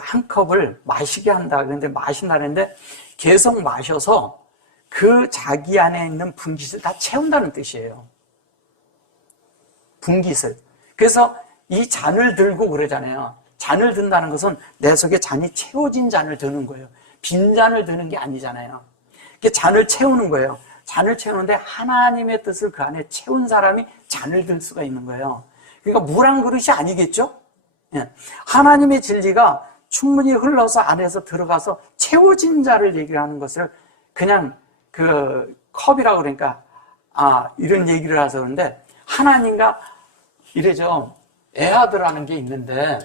한 컵을 마시게 한다. 그런데 마신다는데 계속 마셔서 그 자기 안에 있는 분깃을 다 채운다는 뜻이에요. 분깃을. 그래서 이 잔을 들고 그러잖아요. 잔을 든다는 것은 내 속에 잔이 채워진 잔을 드는 거예요. 빈 잔을 드는 게 아니잖아요. 이게 잔을 채우는 거예요. 잔을 채우는데 하나님의 뜻을 그 안에 채운 사람이 잔을 들 수가 있는 거예요. 그러니까 물 한 그릇이 아니겠죠? 하나님의 진리가 충분히 흘러서 안에서 들어가서 채워진 자를 얘기하는 것을 그냥 컵이라고 그러니까, 이런 얘기를 해서 그런데, 하나님과 이래죠. 에하드라는 게 있는데,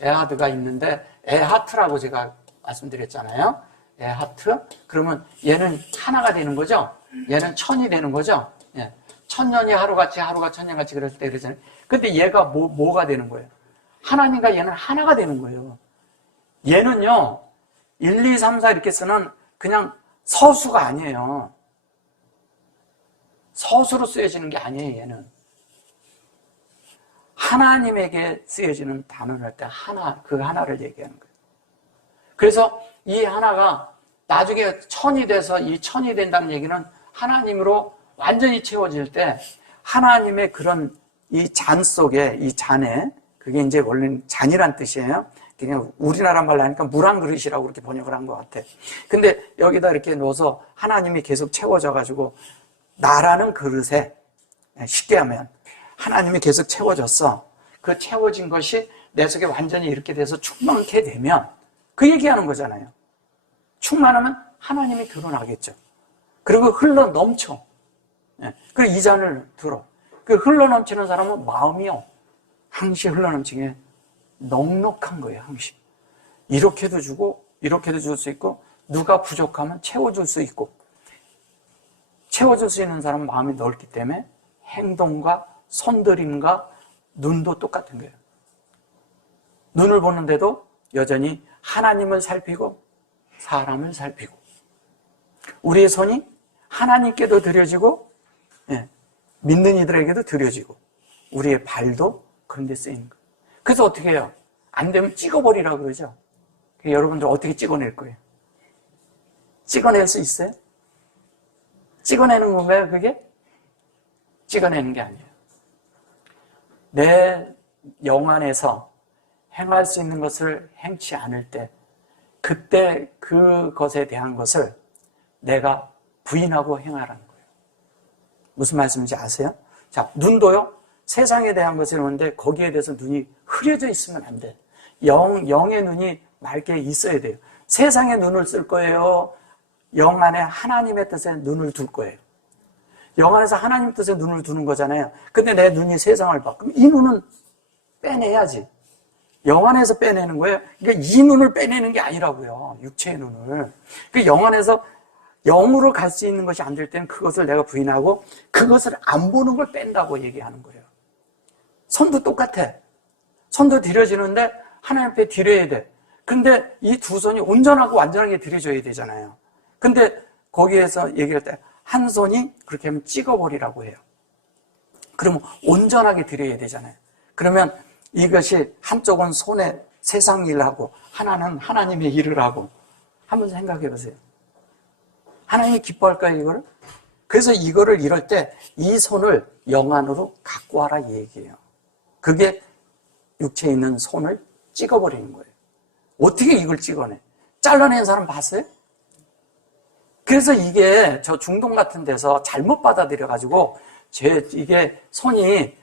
에하드가 있는데, 에하트라고 제가 말씀드렸잖아요. 에하트? 그러면 얘는 하나가 되는 거죠? 얘는 천이 되는 거죠? 예. 천년이 하루같이, 하루가 천년같이 그럴 때 그러잖아요. 근데 얘가 뭐가 되는 거예요? 하나님과 얘는 하나가 되는 거예요. 얘는요, 1, 2, 3, 4 이렇게 쓰는 그냥 서수가 아니에요. 서수로 쓰여지는 게 아니에요, 얘는. 하나님에게 쓰여지는 단어를 할 때 그 하나를 얘기하는 거예요. 그래서 이 하나가 나중에 천이 돼서 이 천이 된다는 얘기는 하나님으로 완전히 채워질 때 하나님의 그런 이 잔 속에, 이 잔에, 그게 이제 원래는 잔이란 뜻이에요. 그냥 우리나라 말로 하니까 물 한 그릇이라고 그렇게 번역을 한 것 같아. 근데 여기다 이렇게 넣어서 하나님이 계속 채워져가지고 나라는 그릇에, 쉽게 하면 하나님이 계속 채워졌어. 그 채워진 것이 내 속에 완전히 이렇게 돼서 충만케 되면 그 얘기하는 거잖아요. 충만하면 하나님이 드러나겠죠. 그리고 흘러 넘쳐. 그리고 이 잔을 들어. 그 흘러 넘치는 사람은 마음이요, 항시 흘러 넘치게 넉넉한 거예요, 항시. 이렇게도 주고, 이렇게도 줄 수 있고, 누가 부족하면 채워줄 수 있고, 채워줄 수 있는 사람은 마음이 넓기 때문에 행동과 손들임과 눈도 똑같은 거예요. 눈을 보는데도 여전히 하나님을 살피고 사람을 살피고, 우리의 손이 하나님께도 드려지고 믿는 이들에게도 드려지고, 우리의 발도 그런 데 쓰이는 거예요. 그래서 어떻게 해요? 안 되면 찍어버리라고 그러죠. 여러분들 어떻게 찍어낼 거예요? 찍어낼 수 있어요? 찍어내는 건가요, 그게? 찍어내는 게 아니에요. 내 영 안에서 행할 수 있는 것을 행치 않을 때, 그때 그것에 대한 것을 내가 부인하고 행하라는 거예요. 무슨 말씀인지 아세요? 자, 눈도요, 세상에 대한 것을 보는데 거기에 대해서 눈이 흐려져 있으면 안 돼. 영의 눈이 맑게 있어야 돼요. 세상에 눈을 쓸 거예요? 영 안에 하나님의 뜻에 눈을 둘 거예요. 영 안에서 하나님 뜻에 눈을 두는 거잖아요. 근데 내 눈이 세상을 봐. 그럼 이 눈은 빼내야지. 영 안에서 빼내는 거예요. 그러니까 이 눈을 빼내는 게 아니라고요. 육체의 눈을. 그 영 안에서 영으로 갈 수 있는 것이 안 될 때는 그것을 내가 부인하고 그것을 안 보는 걸 뺀다고 얘기하는 거예요. 손도 똑같아. 손도 들여지는데 하나님 앞에 드려야 돼. 근데 이 두 손이 온전하고 완전하게 드려져야 되잖아요. 근데 거기에서 얘기할 때 한 손이 그렇게 하면 찍어버리라고 해요. 그러면 온전하게 드려야 되잖아요. 그러면 이것이 한쪽은 손에 세상 일을 하고 하나는 하나님의 일을 하고, 한번 생각해 보세요. 하나님이 기뻐할까요, 이거를? 그래서 이거를 이럴 때 이 손을 영 안으로 갖고 와라 이 얘기예요. 그게 육체에 있는 손을 찍어버리는 거예요. 어떻게 이걸 찍어내? 잘라낸 사람 봤어요? 그래서 이게 저 중동 같은 데서 잘못 받아들여가지고 이게 손이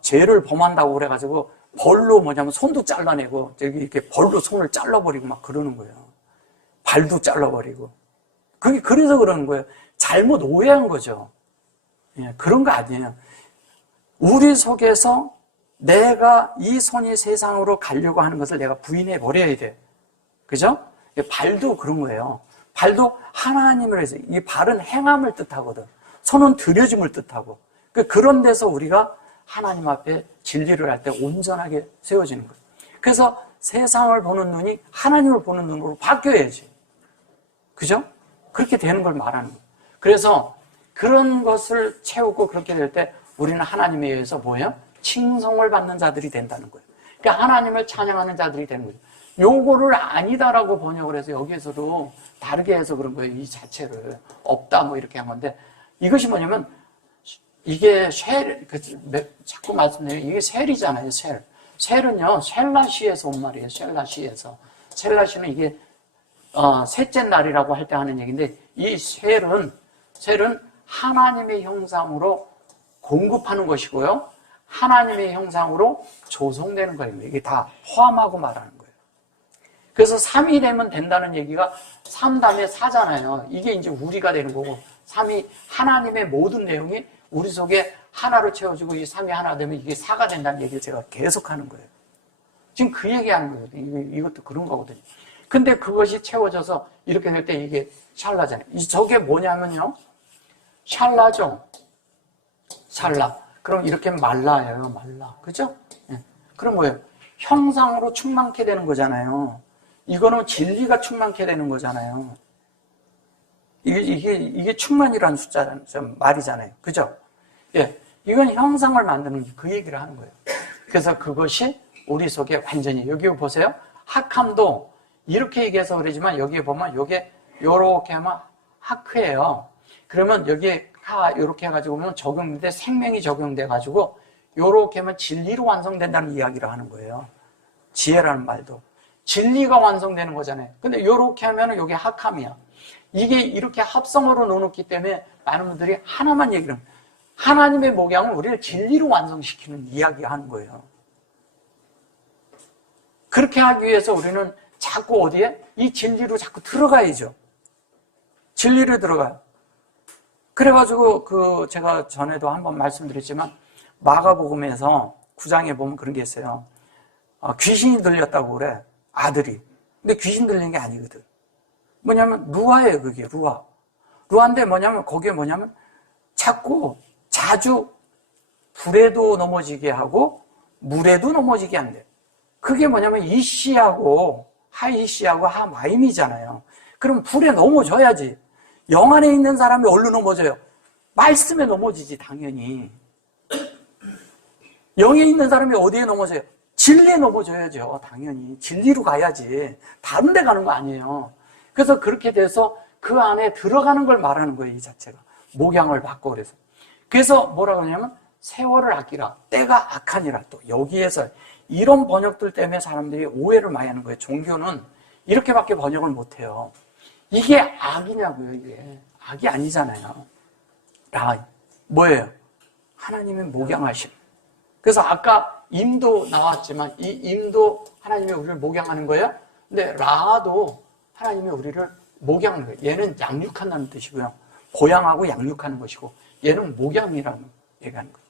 죄를 범한다고 그래가지고 벌로 손도 잘라내고 저기 이렇게 벌로 손을 잘라버리고 막 그러는 거예요. 발도 잘라버리고. 그게 그래서 그러는 거예요. 잘못 오해한 거죠. 예, 그런 거 아니에요. 우리 속에서 내가 이 손이 세상으로 가려고 하는 것을 내가 부인해 버려야 돼. 그죠? 발도 그런 거예요. 발도 하나님을 해서, 이 발은 행함을 뜻하거든. 손은 들여짐을 뜻하고. 그런 데서 우리가 하나님 앞에 진리를 할 때 온전하게 세워지는 거예요. 그래서 세상을 보는 눈이 하나님을 보는 눈으로 바뀌어야지. 그죠? 그렇게 되는 걸 말하는 거예요. 그래서 그런 것을 채우고 그렇게 될 때 우리는 하나님에 의해서 뭐예요? 칭송을 받는 자들이 된다는 거예요. 그러니까 하나님을 찬양하는 자들이 되는 거죠. 요거를 아니다라고 번역을 해서 여기에서도 다르게 해서 그런 거예요. 이 자체를 없다 뭐 이렇게 한 건데, 이것이 뭐냐면 이게 자꾸 말씀드려요. 이게 셀이잖아요. 셀은요 셀라시에서 온 말이에요. 셀라시는 이게 셋째 날이라고 할 때 하는 얘기인데, 이 셀은 하나님의 형상으로 공급하는 것이고요, 하나님의 형상으로 조성되는 거예요. 이게 다 포함하고 말하는 거예요. 그래서 3이 되면 된다는 얘기가 3 다음에 4잖아요. 이게 이제 우리가 되는 거고, 3이 하나님의 모든 내용이 우리 속에 하나로 채워지고, 이 3이 하나 되면 이게 4가 된다는 얘기를 제가 계속 하는 거예요. 지금 그 얘기하는 거거든요. 이것도 그런 거거든요. 근데 그것이 채워져서 이렇게 될 때 이게 샬라잖아요. 저게 뭐냐면요, 샬라죠. 샬라. 그럼 이렇게 말라예요. 말라. 그죠? 예. 그럼 뭐예요? 형상으로 충만케 되는 거잖아요. 이거는 진리가 충만케 되는 거잖아요. 이게 충만이라는 숫자 말이잖아요. 그죠? 예. 이건 형상을 만드는 그 얘기를 하는 거예요. 그래서 그것이 우리 속에 완전히, 여기 보세요. 학함도 이렇게 얘기해서 그러지만 여기에 보면 요게 요렇게 하면 하크예요. 그러면 여기에 요렇게 해가지고 보면 적용돼, 생명이 적용돼가지고 요렇게 하면 진리로 완성된다는 이야기를 하는 거예요. 지혜라는 말도 진리가 완성되는 거잖아요. 근데 요렇게 하면은 요게 학함이야. 이게 이렇게 합성어로 넣어놓기 때문에 많은 분들이 하나만 얘기를 합니다. 하나님의 목양은 우리를 진리로 완성시키는 이야기 하는 거예요. 그렇게 하기 위해서 우리는 자꾸 어디에? 이 진리로 자꾸 들어가야죠. 진리로 들어가요. 그래가지고 제가 전에도 한번 말씀드렸지만 마가복음에서 9장에 보면 그런 게 있어요. 귀신이 들렸다고 그래, 아들이. 근데 귀신 들린 게 아니거든. 뭐냐면 루아예요. 그게 루아인데 뭐냐면 거기에 뭐냐면 자주 불에도 넘어지게 하고 물에도 넘어지게 한대. 그게 뭐냐면 이씨하고 하이씨하고 하마임이잖아요. 그럼 불에 넘어져야지. 영 안에 있는 사람이 어디로 넘어져요? 말씀에 넘어지지, 당연히. 영에 있는 사람이 어디에 넘어져요? 진리에 넘어져야죠, 당연히. 진리로 가야지. 다른 데 가는 거 아니에요. 그래서 그렇게 돼서 그 안에 들어가는 걸 말하는 거예요, 이 자체가. 목양을 받고 그래서. 그래서 뭐라고 하냐면 세월을 아끼라, 때가 악하니라. 또 여기에서 이런 번역들 때문에 사람들이 오해를 많이 하는 거예요. 종교는 이렇게밖에 번역을 못해요. 이게 악이냐고요, 이게. 악이 아니잖아요. 뭐예요? 하나님의 목양하심. 그래서 아까 임도 나왔지만 이 임도 하나님이 우리를 목양하는 거예요. 근데 라도 하나님이 우리를 목양하는 거예요. 얘는 양육한다는 뜻이고요. 보양하고 양육하는 것이고, 얘는 목양이라는 얘기하는 거예요.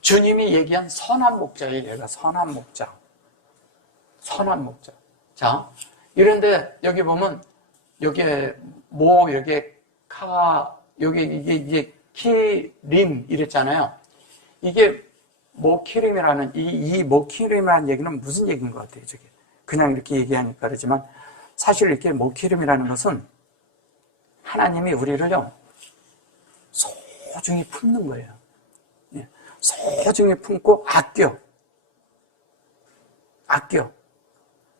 주님이 얘기한 선한 목자예요. 얘가 선한 목자. 선한 목자. 자, 이런데 여기 보면 여기에 이게 키림 이랬잖아요. 이게 모키림이라는 이 모키림이라는 얘기는 무슨 얘기인 것 같아요, 저게. 그냥 이렇게 얘기하니까 그러지만 사실 이렇게 모키림이라는 것은 하나님이 우리를요 소중히 품는 거예요. 소중히 품고 아껴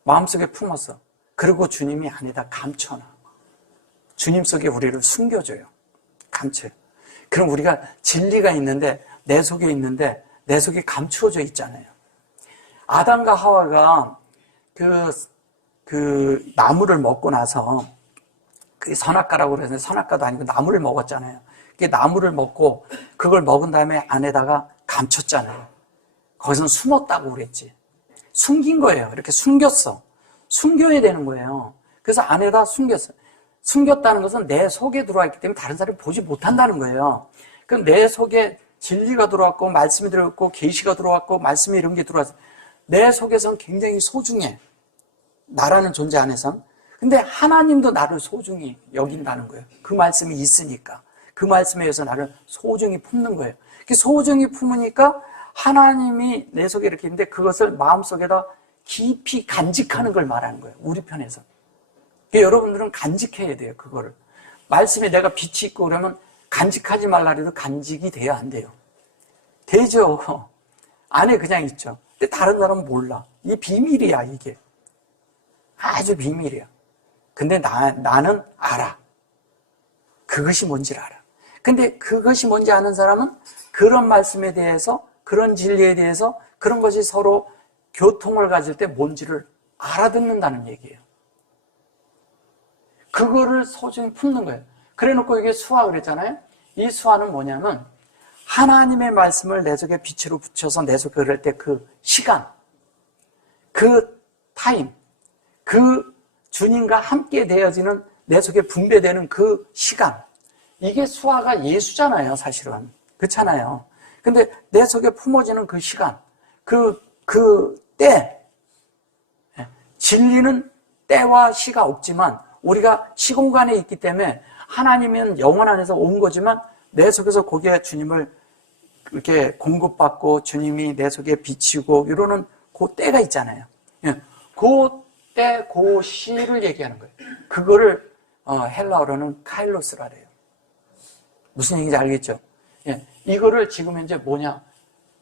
마음속에 품었어. 그리고 주님이 안에다 감춰놔. 주님 속에 우리를 숨겨줘요. 감춰요. 그럼 우리가 진리가 있는데, 내 속에 있는데 내 속에 감추어져 있잖아요. 아담과 하와가 그 나무를 먹고 나서, 그게 선악과라고 그래서 선악과도 아니고 나무를 먹었잖아요. 그 나무를 먹고 그걸 먹은 다음에 안에다가 감췄잖아요. 거기서는 숨었다고 그랬지. 숨긴 거예요. 이렇게 숨겼어. 숨겨야 되는 거예요. 그래서 안에다 숨겼어. 숨겼다는 것은 내 속에 들어와 있기 때문에 다른 사람이 보지 못한다는 거예요. 그럼 내 속에 진리가 들어왔고 말씀이 들어왔고 계시가 들어왔고 말씀이 이런 게 들어왔어. 내 속에선 굉장히 소중해. 나라는 존재 안에선. 근데 하나님도 나를 소중히 여긴다는 거예요. 그 말씀이 있으니까. 그 말씀에 의해서 나를 소중히 품는 거예요. 소중히 품으니까 하나님이 내 속에 이렇게 있는데 그것을 마음속에다 깊이 간직하는 걸 말하는 거예요. 우리 편에서. 여러분들은 간직해야 돼요. 그거를. 말씀에 내가 빛이 있고 그러면 간직하지 말라 해도 간직이 돼요? 안 돼요? 되죠. 안에 그냥 있죠. 근데 다른 사람은 몰라. 이게 비밀이야, 이게. 아주 비밀이야. 근데 나는 알아. 그것이 뭔지를 알아. 근데 그것이 뭔지 아는 사람은 그런 말씀에 대해서, 그런 진리에 대해서, 그런 것이 서로 교통을 가질 때 뭔지를 알아듣는다는 얘기예요. 그거를 소중히 품는 거예요. 그래 놓고 이게 수화 그랬잖아요. 이 수화는 뭐냐면 하나님의 말씀을 내 속에 빛으로 붙여서 내 속에 그럴 때 그 시간, 그 타임, 그 주님과 함께 되어지는 내 속에 분배되는 그 시간, 이게 수화가 예수잖아요, 사실은. 그렇잖아요. 근데 내 속에 품어지는 그 시간, 그 때, 진리는 때와 시가 없지만 우리가 시공간에 있기 때문에 하나님은 영원 안에서 온 거지만 내 속에서 거기에 주님을 이렇게 공급받고 주님이 내 속에 비치고 이러는 그 때가 있잖아요. 그 때, 그 시를 얘기하는 거예요. 그거를 헬라어로는 카일로스라 그래요. 무슨 얘기인지 알겠죠? 이거를 지금 현재 뭐냐?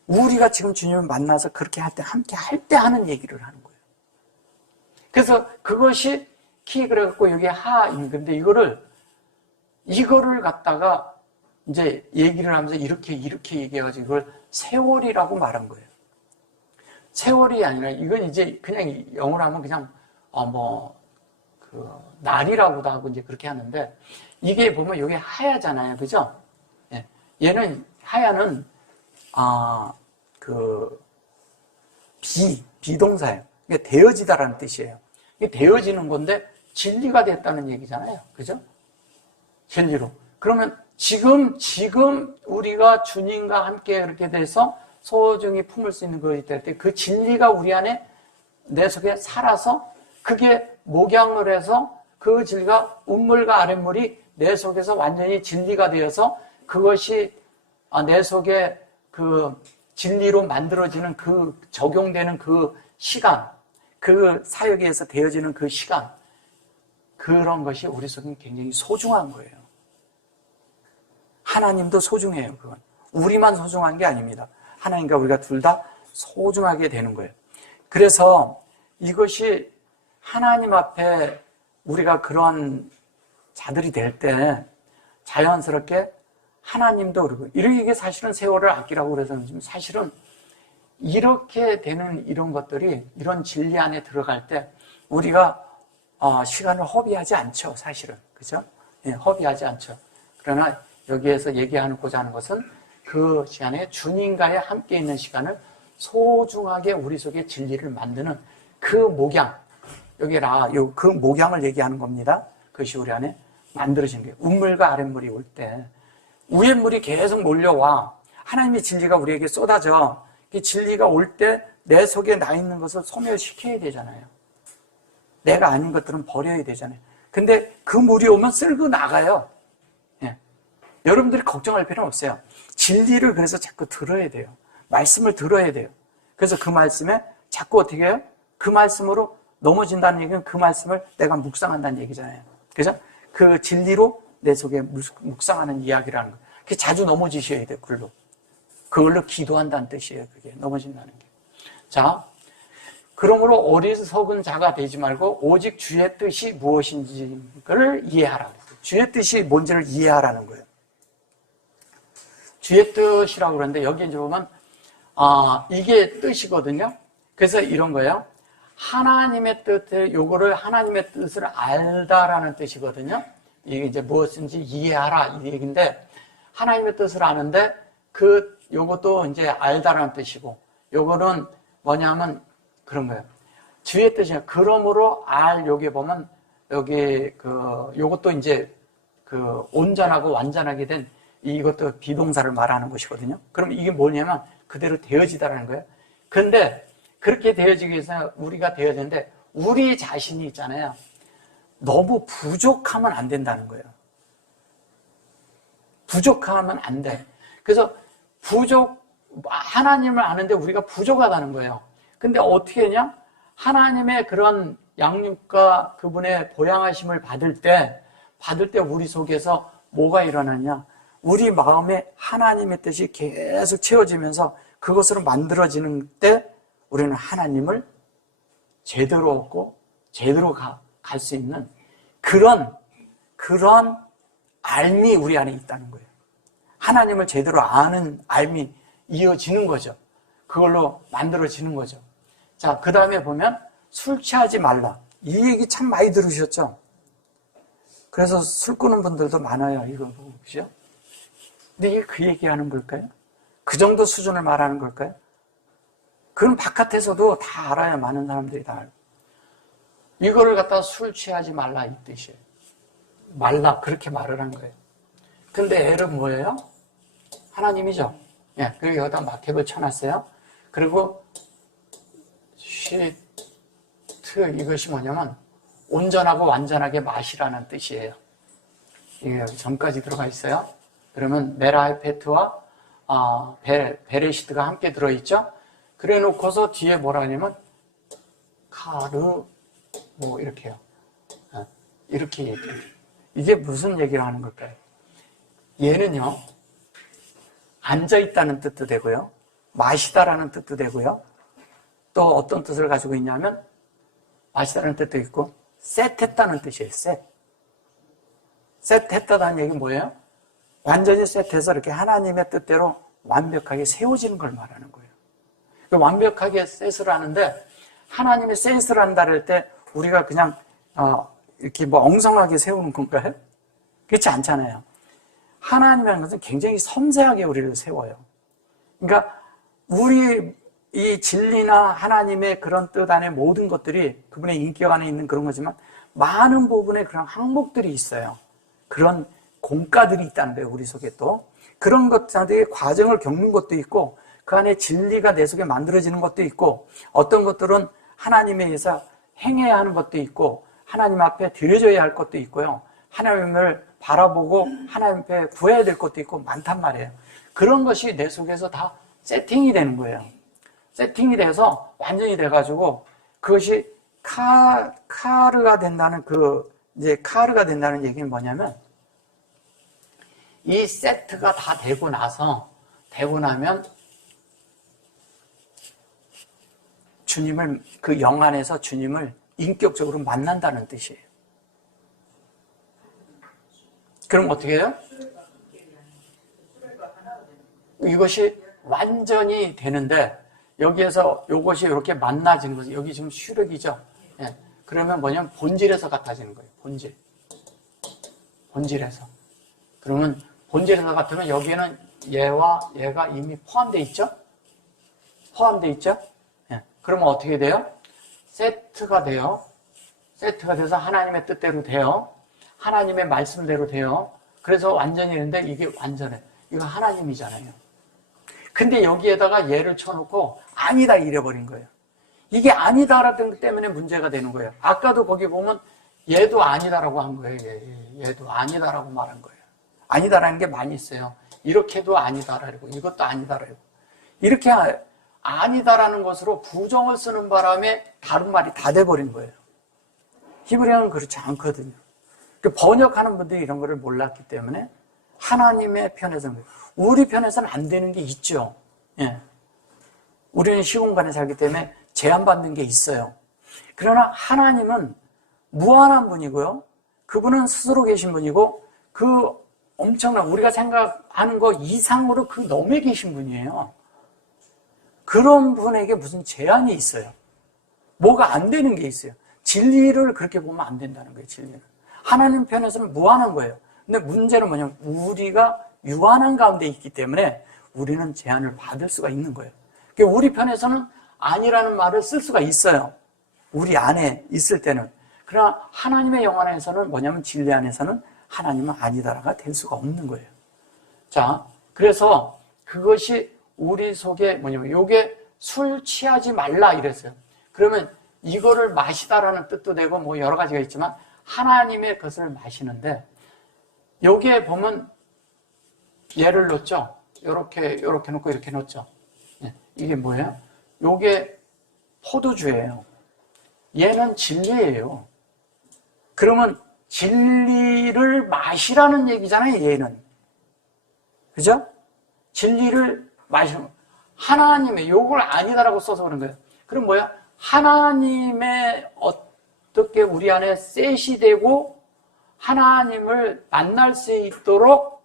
우리가 지금 주님을 만나서 그렇게 할 때, 함께 할 때 하는 얘기를 하는 거예요. 그래서 그것이 키, 그래갖고 여기 하인 건데 이거를 갖다가 이제 얘기를 하면서 이렇게 얘기해가지고 이걸 세월이라고 말한 거예요. 세월이 아니라 이건 이제 그냥 영어로 하면 그냥 날이라고도 하고 이제 그렇게 하는데 이게 보면 여기 하야잖아요. 그죠? 얘는 하야는 비동사예요. 이게 되어지다라는 뜻이에요. 이게 되어지는 건데 진리가 됐다는 얘기잖아요. 그죠? 진리로. 그러면 지금 우리가 주님과 함께 이렇게 돼서 소중히 품을 수 있는 것이 될 때 그 진리가 우리 안에 내 속에 살아서 그게 목양을 해서 그 진리가 운물과 아랫물이 내 속에서 완전히 진리가 되어서 그것이 내 속에 그 진리로 만들어지는 그 적용되는 그 시간, 그 사역에 의해서 되어지는 그 시간, 그런 것이 우리 속에 굉장히 소중한 거예요. 하나님도 소중해요. 그건 우리만 소중한 게 아닙니다. 하나님과 우리가 둘 다 소중하게 되는 거예요. 그래서 이것이 하나님 앞에 우리가 그런 자들이 될 때 자연스럽게 하나님도 그러고 이게 사실은 세월을 아끼라고 그래서 사실은 이렇게 되는 이런 것들이 이런 진리 안에 들어갈 때 우리가 시간을 허비하지 않죠. 사실은. 그죠? 허비하지 않죠. 그러나 여기에서 얘기하고자 하는 것은 그 시간에 주님과의 함께 있는 시간을 소중하게 우리 속에 진리를 만드는 그 목양, 그 목양을 얘기하는 겁니다. 그것이 우리 안에 만들어진 거예요. 운물과 아랫물이 올 때 위에 물이 계속 몰려와 하나님의 진리가 우리에게 쏟아져. 그 진리가 올 때 내 속에 나 있는 것을 소멸시켜야 되잖아요. 내가 아닌 것들은 버려야 되잖아요. 근데 그 물이 오면 쓸고 나가요. 여러분들이 걱정할 필요는 없어요. 진리를 그래서 자꾸 들어야 돼요. 말씀을 들어야 돼요. 그래서 그 말씀에 자꾸 어떻게 해요? 그 말씀으로 넘어진다는 얘기는 그 말씀을 내가 묵상한다는 얘기잖아요. 그죠? 그 진리로 내 속에 묵상하는 이야기라는 거예요. 그게 자주 넘어지셔야 돼요, 글로. 그걸로 기도한다는 뜻이에요, 그게. 넘어진다는 게. 자, 그러므로 어리석은 자가 되지 말고 오직 주의 뜻이 무엇인지를 이해하라. 주의 뜻이 뭔지를 이해하라는 거예요. 주의 뜻이라고 그러는데 여기 이제 보면 이게 뜻이거든요. 그래서 이런 거예요. 하나님의 뜻을 요거를 하나님의 뜻을 알다라는 뜻이거든요. 이게 이제 무엇인지 이해하라 이 얘기인데 하나님의 뜻을 아는데 요것도 이제 알다라는 뜻이고 요거는 뭐냐면 그런 거예요. 주의 뜻이야. 그러므로 여기 보면 여기 요것도 이제 온전하고 완전하게 된 이것도 비동사를 말하는 것이거든요. 그럼 이게 뭐냐면 그대로 되어지다라는 거예요. 근데 그렇게 되어지기 위해서 우리가 되어지는데 우리 자신이 있잖아요. 너무 부족하면 안 된다는 거예요. 부족하면 안 돼. 그래서 하나님을 아는데 우리가 부족하다는 거예요. 근데 어떻게 하냐? 하나님의 그런 양육과 그분의 보양하심을 받을 때 우리 속에서 뭐가 일어나냐? 우리 마음에 하나님의 뜻이 계속 채워지면서 그것으로 만들어지는 때 우리는 하나님을 제대로 얻고 제대로 갈 수 있는 그런 알미 우리 안에 있다는 거예요. 하나님을 제대로 아는 알미 이어지는 거죠. 그걸로 만들어지는 거죠. 자, 그 다음에 보면 술 취하지 말라. 이 얘기 참 많이 들으셨죠? 그래서 술 끊는 분들도 많아요. 이거 보고, 그죠? 근데 이게 그 얘기하는 걸까요? 그 정도 수준을 말하는 걸까요? 그건 바깥에서도 다 알아요. 많은 사람들이 다 알고. 이거를 갖다가 술 취하지 말라 이 뜻이에요. 말라 그렇게 말을 한 거예요. 근데 애는 뭐예요? 하나님이죠. 예, 그리고 여기다 마켓을 쳐놨어요. 그리고 시트 이것이 뭐냐면 온전하고 완전하게 마시라는 뜻이에요. 이게 여기 전까지 들어가 있어요. 그러면 메라헤페트와 베레시트가 함께 들어있죠. 그래 놓고서 뒤에 뭐라 하냐면 카르 뭐 이렇게요. 이렇게 얘기해요. 이게 무슨 얘기를 하는 걸까요? 얘는요, 앉아있다는 뜻도 되고요, 마시다라는 뜻도 되고요, 또 어떤 뜻을 가지고 있냐면, 마시다라는 뜻도 있고, 셋했다는 뜻이에요, 셋. 셋했다는 얘기는 뭐예요? 완전히 셋해서 이렇게 하나님의 뜻대로 완벽하게 세워지는 걸 말하는 거예요. 완벽하게 셋을 하는데, 하나님이 셋을 한다 할 때, 우리가 그냥, 이렇게 뭐 엉성하게 세우는 건가요? 그렇지 않잖아요. 하나님이라는 것은 굉장히 섬세하게 우리를 세워요. 그러니까 우리 이 진리나 하나님의 그런 뜻 안에 모든 것들이 그분의 인격 안에 있는 그런 거지만 많은 부분에 그런 항목들이 있어요. 그런 공과들이 있다는 거예요. 우리 속에 또. 그런 것들의 과정을 겪는 것도 있고 그 안에 진리가 내 속에 만들어지는 것도 있고 어떤 것들은 하나님에 의해서 행해야 하는 것도 있고 하나님 앞에 드려져야 할 것도 있고요. 하나님을 바라보고 하나님 앞에 구해야 될 것도 있고 많단 말이에요. 그런 것이 내 속에서 다 세팅이 되는 거예요. 세팅이 돼서 완전히 돼가지고 그것이 카르가 된다는 이제 카르가 된다는 얘기는 뭐냐면 이 세트가 다 되고 나면 주님을 그 영 안에서 주님을 인격적으로 만난다는 뜻이에요. 그럼 어떻게 해요? 이것이 완전히 되는데 여기에서 이것이 이렇게 만나지는 거죠. 여기 지금 슈력이죠. 예. 그러면 뭐냐면 본질에서 같아지는 거예요. 본질에서. 그러면 본질에서 같으면 여기에는 얘와 얘가 이미 포함되어 있죠? 예. 그러면 어떻게 돼요? 세트가 돼요. 세트가 돼서 하나님의 뜻대로 돼요. 하나님의 말씀대로 돼요. 그래서 완전히 되는데 이게 완전해. 이거 하나님이잖아요. 근데 여기에다가 얘를 쳐놓고 아니다 이래버린 거예요. 이게 아니다라는 것 때문에 문제가 되는 거예요. 아까도 거기 보면 얘도 아니다라고 한 거예요. 얘도 아니다라고 말한 거예요. 아니다라는 게 많이 있어요. 이렇게도 아니다라고 이것도 아니다라고 이렇게 아니다라는 것으로 부정을 쓰는 바람에 다른 말이 다 돼버린 거예요. 히브리어는 그렇지 않거든요. 번역하는 분들이 이런 거를 몰랐기 때문에 하나님의 편에서는 우리 편에서는 안 되는 게 있죠. 예. 우리는 시공간에 살기 때문에 제한받는 게 있어요. 그러나 하나님은 무한한 분이고요. 그분은 스스로 계신 분이고 그 엄청난 우리가 생각하는 거 이상으로 그 너머에 계신 분이에요. 그런 분에게 무슨 제한이 있어요. 뭐가 안 되는 게 있어요. 진리를 그렇게 보면 안 된다는 거예요. 진리는. 하나님 편에서는 무한한 거예요. 근데 문제는 뭐냐면 우리가 유한한 가운데 있기 때문에 우리는 제한을 받을 수가 있는 거예요. 그러니까 우리 편에서는 아니라는 말을 쓸 수가 있어요. 우리 안에 있을 때는. 그러나 하나님의 영 안에서는 뭐냐면 진리 안에서는 하나님은 아니다라가 될 수가 없는 거예요. 자, 그래서 그것이 우리 속에 뭐냐면 요게 술 취하지 말라 이랬어요. 그러면 이거를 마시다라는 뜻도 되고 뭐 여러 가지가 있지만 하나님의 것을 마시는데 여기에 보면 예를 넣었죠. 요렇게 놓고 이렇게 넣었죠. 이게 뭐예요? 요게 포도주예요. 얘는 진리예요. 그러면 진리를 마시라는 얘기잖아요, 얘는. 그죠? 진리를 마시는 하나님의 요걸 아니다라고 써서 그런 거예요. 그럼 뭐야? 하나님의 어떻게 우리 안에 셋이 되고 하나님을 만날 수 있도록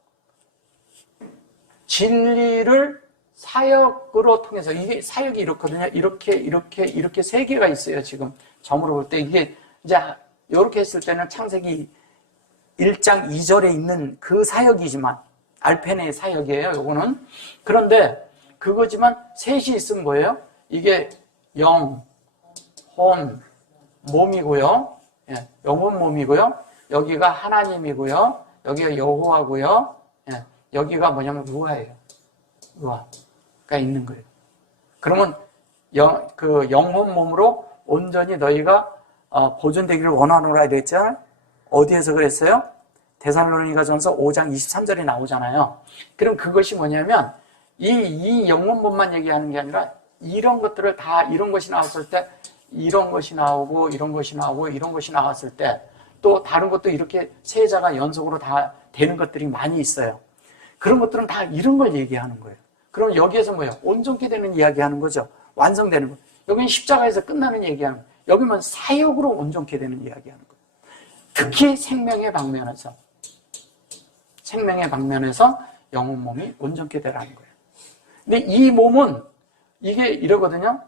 진리를 사역으로 통해서 이게 사역이 이렇거든요. 이렇게 세 개가 있어요. 지금 점으로 볼 때 이게 이제 이렇게 했을 때는 창세기 1장 2절에 있는 그 사역이지만 알펜의 사역이에요. 요거는 그런데 그거지만 셋이 있으면 뭐예요? 이게 영, 혼, 몸이고요. 예, 영혼 몸이고요. 여기가 하나님이고요. 여기가 여호와고요. 예, 여기가 뭐냐면 루아예요. 루아가 있는 거예요. 그러면 그 영혼 몸으로 온전히 너희가 보존되기를 원하노라 그랬잖아요. 어디에서 그랬어요? 데살로니가전서 5장 23절에 나오잖아요. 그럼 그것이 뭐냐면 이 영혼 몸만 얘기하는 게 아니라 이런 것들을 다 이런 것이 나왔을 때 이런 것이 나오고 이런 것이 나오고 이런 것이 나왔을 때 또 다른 것도 이렇게 세자가 연속으로 다 되는 것들이 많이 있어요. 그런 것들은 다 이런 걸 얘기하는 거예요. 그럼 여기에서 뭐예요? 온전케 되는 이야기하는 거죠. 완성되는 거. 여기는 십자가에서 끝나는 얘기하는 거예요. 여기는 사역으로 온전케 되는 이야기하는 거예요. 특히 생명의 방면에서 영혼 몸이 온전케 되라는 거예요. 근데 이 몸은 이게 이러거든요.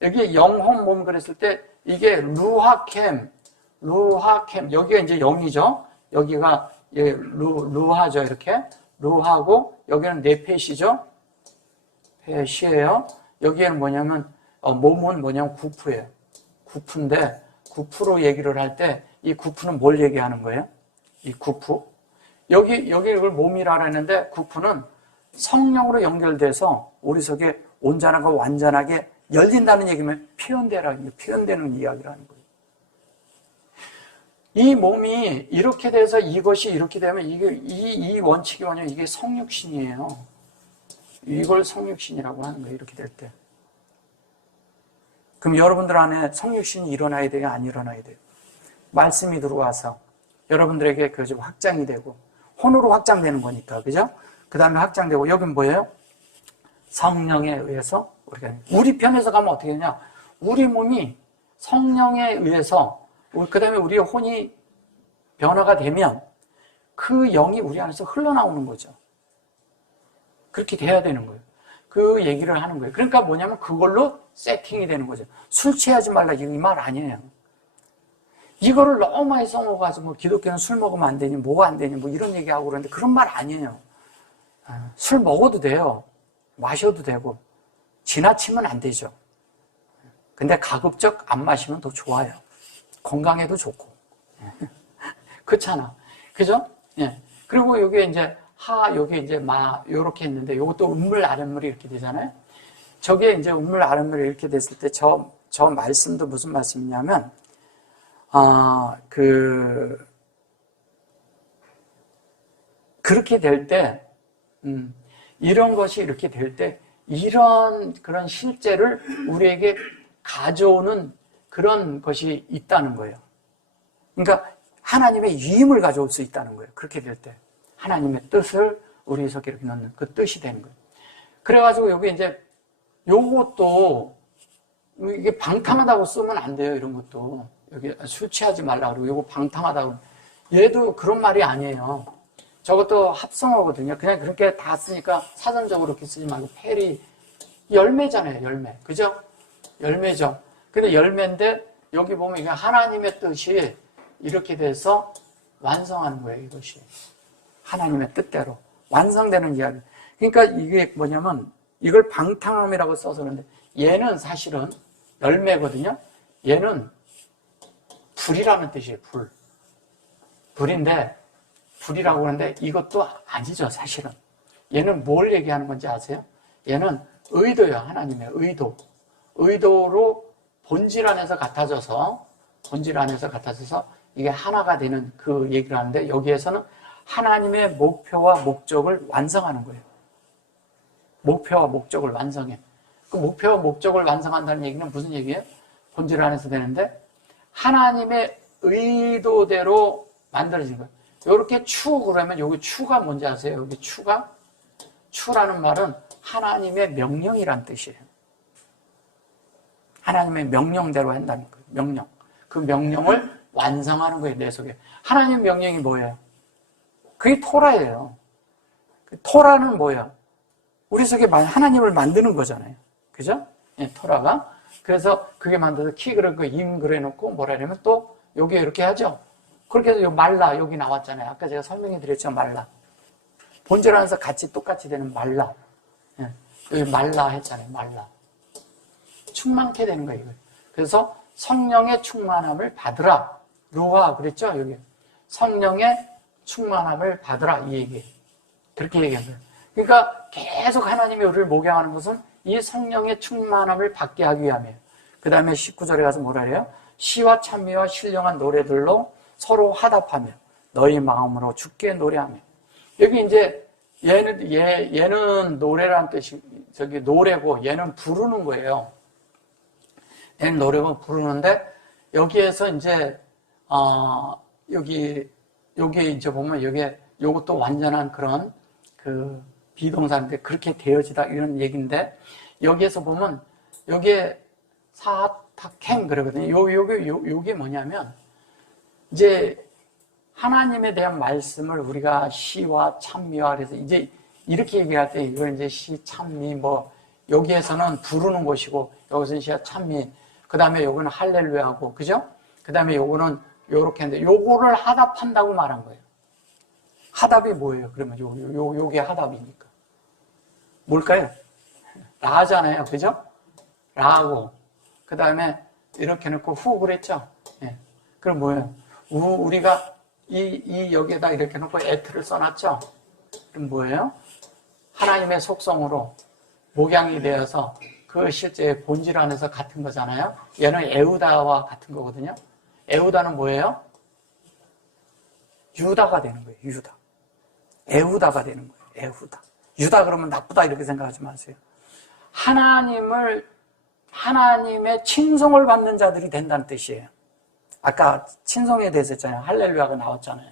여기 영혼 몸 그랬을 때 이게 루하켐 여기가 이제 영이죠. 여기가 루하죠. 이렇게 루하고 여기는 네펫이죠. 펫이에요. 여기에는 뭐냐면 몸은 뭐냐면 구프예요. 구프인데 구프로 얘기를 할 때 이 구프는 뭘 얘기하는 거예요? 이 구프 여기 이걸 몸이라 했는데 구프는 성령으로 연결돼서 우리 속에 온전하고 완전하게 열린다는 얘기면 표현되는 이야기라는 거예요. 이 몸이 이렇게 돼서 이것이 이렇게 되면 이 원칙이 뭐냐면 이게 성육신이에요. 이걸 성육신이라고 하는 거예요. 이렇게 될 때. 그럼 여러분들 안에 성육신이 일어나야 돼요? 안 일어나야 돼요? 말씀이 들어와서 여러분들에게 그 좀 확장이 되고 혼으로 확장되는 거니까, 그죠? 그 다음에 확장되고 여긴 뭐예요? 성령에 의해서 우리 편에서 가면 어떻게 되냐? 우리 몸이 성령에 의해서 그 다음에 우리의 혼이 변화가 되면 그 영이 우리 안에서 흘러나오는 거죠. 그렇게 돼야 되는 거예요. 그 얘기를 하는 거예요. 그러니까 뭐냐면 그걸로 세팅이 되는 거죠. 술 취하지 말라 이 말 아니에요. 이거를 너무 많이 써먹어가지고 기독교는 술 먹으면 안 되니 뭐가 안 되니 뭐 이런 얘기하고 그러는데 그런 말 아니에요. 술 먹어도 돼요. 마셔도 되고 지나치면 안 되죠. 근데 가급적 안 마시면 더 좋아요. 건강에도 좋고. 그렇잖아. 그죠? 예. 그리고 여기에 이제 여기에 이제 요렇게 했는데 요것도 음물 아랫물이 이렇게 되잖아요. 저게 이제 음물 아랫물이 이렇게 됐을 때 저 말씀도 무슨 말씀이냐면 그렇게 될 때 이런 것이 이렇게 될 때 이런 그런 실제를 우리에게 가져오는 그런 것이 있다는 거예요. 그러니까 하나님의 유임을 가져올 수 있다는 거예요. 그렇게 될 때 하나님의 뜻을 우리 속에 이렇게 넣는 그 뜻이 되는 거예요. 그래가지고 여기 이제 요것도 이게 방탕하다고 쓰면 안 돼요. 이런 것도 여기 술 취하지 말라 그러고 요거 방탕하다고 얘도 그런 말이 아니에요. 저것도 합성어거든요. 그냥 그렇게 다 쓰니까 사전적으로 이렇게 쓰지 말고 페리 열매잖아요. 열매. 그죠? 열매죠. 근데 열매인데 여기 보면 이게 하나님의 뜻이 이렇게 돼서 완성하는 거예요. 이것이 하나님의 뜻대로 완성되는 이야기. 그러니까 이게 뭐냐면 이걸 방탕함이라고 써서 그러는데 얘는 사실은 열매거든요. 얘는 불이라는 뜻이에요. 불인데 불이라고 하는데 이것도 아니죠. 사실은 얘는 뭘 얘기하는 건지 아세요? 얘는 의도예요. 하나님의 의도. 의도로 본질 안에서 같아져서 이게 하나가 되는 그 얘기를 하는데, 여기에서는 하나님의 목표와 목적을 완성하는 거예요. 목표와 목적을 완성해. 그 목표와 목적을 완성한다는 얘기는 무슨 얘기예요? 본질 안에서 되는데, 하나님의 의도대로 만들어진 거예요. 이렇게 추 그러면 여기 추가 뭔지 아세요? 여기 추라는 말은 하나님의 명령이란 뜻이에요. 하나님의 명령대로 한다는 거예요. 명령. 그 명령을 완성하는 거예요, 내 속에. 하나님의 명령이 뭐예요? 그게 토라예요. 그 토라는 뭐예요? 우리 속에 하나님을 만드는 거잖아요. 그죠? 예, 토라가. 그래서 그게 만들어서 키 그려놓고 임 그려놓고 뭐라 그러면 또 여기 이렇게 하죠. 그렇게 해서 말라 여기 나왔잖아요. 아까 제가 설명해 드렸죠. 말라. 본질 안에서 똑같이 되는 말라. 예, 여기 말라 했잖아요. 말라. 충만케 되는 거예요. 그래서 성령의 충만함을 받으라. 루하 그랬죠? 여기. 성령의 충만함을 받으라. 이 얘기예요. 그렇게 얘기한 거예요. 그러니까 계속 하나님이 우리를 목양하는 것은 이 성령의 충만함을 받게 하기 위함이에요. 그 다음에 19절에 가서 뭐라 그래요? 시와 찬미와 신령한 노래들로 서로 화답하며 너희 마음으로 주께 노래하며. 여기 이제 얘는 노래란 뜻이, 노래고 얘는 부르는 거예요. 얘는 노래고 부르는데, 여기에서 이제, 여기 이제 보면 요것도 완전한 그런 그 비동사인데 그렇게 되어지다 이런 얘기인데, 여기에서 보면 여기에 사탁행 그러거든요. 요게 뭐냐면, 이제 하나님에 대한 말씀을 우리가 시와 찬미와 그래서 이제 이렇게 얘기할 때 이걸 이제 시, 찬미 뭐 여기에서는 부르는 것이고 여기서는 시와 찬미, 그 다음에 요거는 할렐루야고, 그죠? 그 다음에 요거는 요렇게 했는데 요거를 하답한다고 말한 거예요. 하답이 뭐예요? 그러면 요게 하답이니까. 뭘까요? 라잖아요. 그죠? 라고. 그 다음에 이렇게 놓고 후 그랬죠? 예. 그럼 뭐예요? 우리가 여기에다 이렇게 놓고 에트를 써놨죠? 그럼 뭐예요? 하나님의 속성으로 목양이 되어서 그 실제 본질 안에서 같은 거잖아요? 얘는 에우다와 같은 거거든요? 에우다는 뭐예요? 유다가 되는 거예요, 유다. 에우다가 되는 거예요, 에우다. 유다 그러면 나쁘다 이렇게 생각하지 마세요. 하나님의 칭송을 받는 자들이 된다는 뜻이에요. 아까 친송에 대해서 했잖아요. 할렐루야가 나왔잖아요.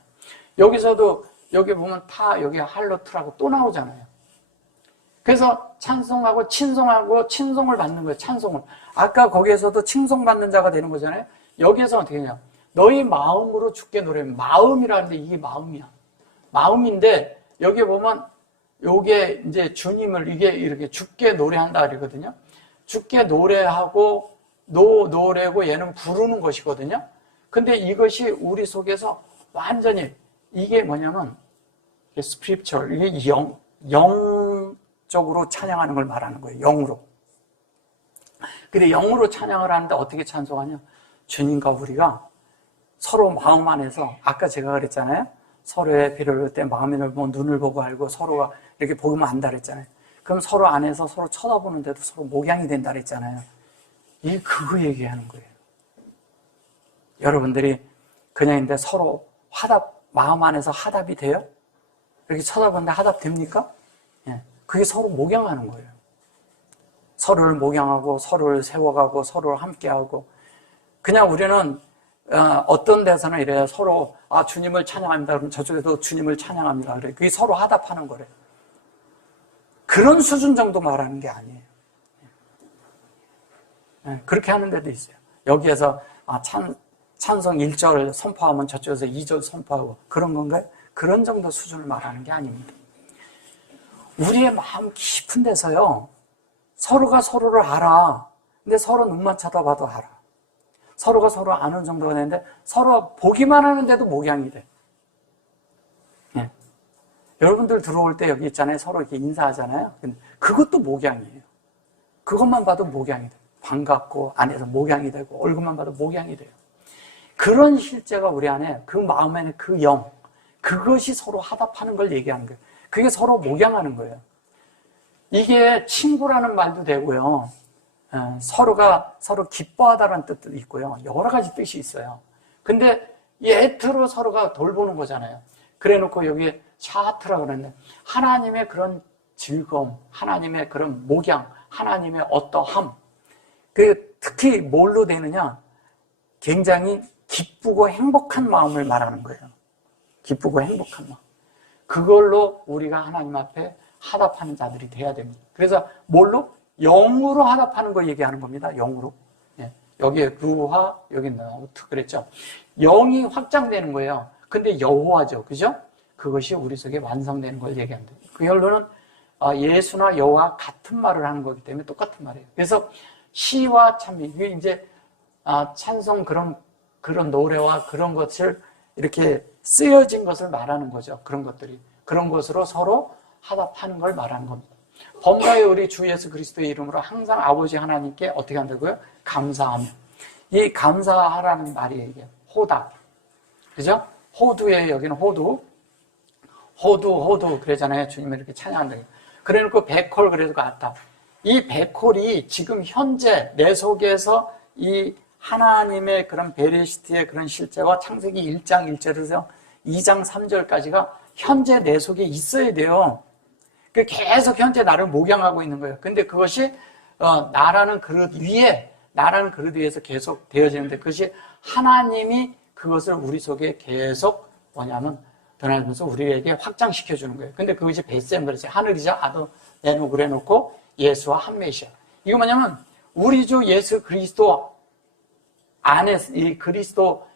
여기서도 여기 보면 여기 할로트라고 또 나오잖아요. 그래서 찬송하고 친송하고 친송을 받는 거예요. 찬송을. 아까 거기에서도 칭송받는 자가 되는 거잖아요. 여기에서 어떻게 하냐? 너희 마음으로 주께 노래. 마음이라는데 이게 마음이야. 마음인데 여기 보면 요게 이제 주님을 이게 이렇게 주께 노래한다 그러거든요. 주께 노래하고 노래고 얘는 부르는 것이거든요. 근데 이것이 우리 속에서 완전히 이게 뭐냐면 스피리추얼, 이게 영적으로 찬양하는 걸 말하는 거예요. 영으로. 근데 영으로 찬양을 하는데 어떻게 찬송하냐? 주님과 우리가 서로 마음 안에서, 아까 제가 그랬잖아요. 서로의 필요를 볼 때 마음을 보고 눈을 보고 알고 서로가 이렇게 보면 안다 그랬잖아요. 그럼 서로 안에서 서로 쳐다보는데도 서로 목양이 된다 그랬잖아요. 이게 그거 얘기하는 거예요. 여러분들이 그냥인데 서로 마음 안에서 화답이 돼요? 이렇게 쳐다보는데 화답됩니까? 예. 그게 서로 목양하는 거예요. 서로를 목양하고 서로를 세워가고 서로를 함께하고. 그냥 우리는 어떤 데서는 이래요. 서로 주님을 찬양합니다. 그럼 저쪽에도 주님을 찬양합니다. 그래. 그게 서로 화답하는 거래요. 그런 수준 정도 말하는 게 아니에요. 그렇게 하는 데도 있어요. 여기에서 찬송 1절 선포하면 저쪽에서 2절 선포하고 그런 건가요? 그런 정도 수준을 말하는 게 아닙니다. 우리의 마음 깊은 데서요, 서로가 서로를 알아. 근데 서로 눈만 쳐다봐도 알아. 서로가 서로 아는 정도가 되는데 서로 보기만 하는데도 목양이 돼. 예. 여러분들 들어올 때 여기 있잖아요. 서로 이렇게 인사하잖아요. 근데 그것도 목양이에요. 그것만 봐도 목양이 돼요. 반갑고 안에서 목양이 되고 얼굴만 봐도 목양이 돼요. 그런 실제가 우리 안에, 그 마음에는 그 영, 그것이 서로 화답하는 걸 얘기하는 거예요. 그게 서로 목양하는 거예요. 이게 친구라는 말도 되고요. 서로가 서로 기뻐하다는 뜻도 있고요. 여러 가지 뜻이 있어요. 근데 이 에트로 서로가 돌보는 거잖아요. 그래 놓고 여기에 샤트라고 그랬는데, 하나님의 그런 즐거움, 하나님의 그런 목양, 하나님의 어떠함, 특히 뭘로 되느냐? 굉장히 기쁘고 행복한 마음을 말하는 거예요. 기쁘고 행복한 마음. 그걸로 우리가 하나님 앞에 화답하는 자들이 돼야 됩니다. 그래서 뭘로? 영으로 화답하는 거 얘기하는 겁니다. 영으로. 여기에 루하, 여기 나우트 그랬죠. 영이 확장되는 거예요. 근데 여호와죠. 그죠? 그것이 우리 속에 완성되는 걸 얘기합니다. 그 결론은 예수나 여호와 같은 말을 하는 거기 때문에 똑같은 말이에요. 그래서 시와 찬미, 이게 이제 찬송 그런 노래와 그런 것을 이렇게 쓰여진 것을 말하는 거죠. 그런 것들이. 그런 것으로 서로 화답하는 걸 말하는 겁니다. 범사의 우리 주 예수 그리스도의 이름으로 항상 아버지 하나님께 어떻게 한다고요? 감사하며. 이 감사하라는 말이 이게 호답. 그죠? 호두에 여기는 호두. 호두 그러잖아요. 주님을 이렇게 찬양한다. 그래 놓고 백홀 그래도 같다. 이 백홀이 지금 현재 내 속에서 이 하나님의 그런 베레시트의 그런 실제와 창세기 1장 1절에서 2장 3절까지가 현재 내 속에 있어야 돼요. 계속 현재 나를 목양하고 있는 거예요. 근데 그것이 나라는 그릇 위에서 계속 되어지는데, 그것이 하나님이 그것을 우리 속에 계속 뭐냐면 드러나면서 우리에게 확장시켜 주는 거예요. 근데 그것이 베셈 그렇지, 하늘이자 아도 내노 그래 놓고 예수와 한 메시아. 이거 뭐냐면 우리 주 예수 그리스도 안에 이 그리스도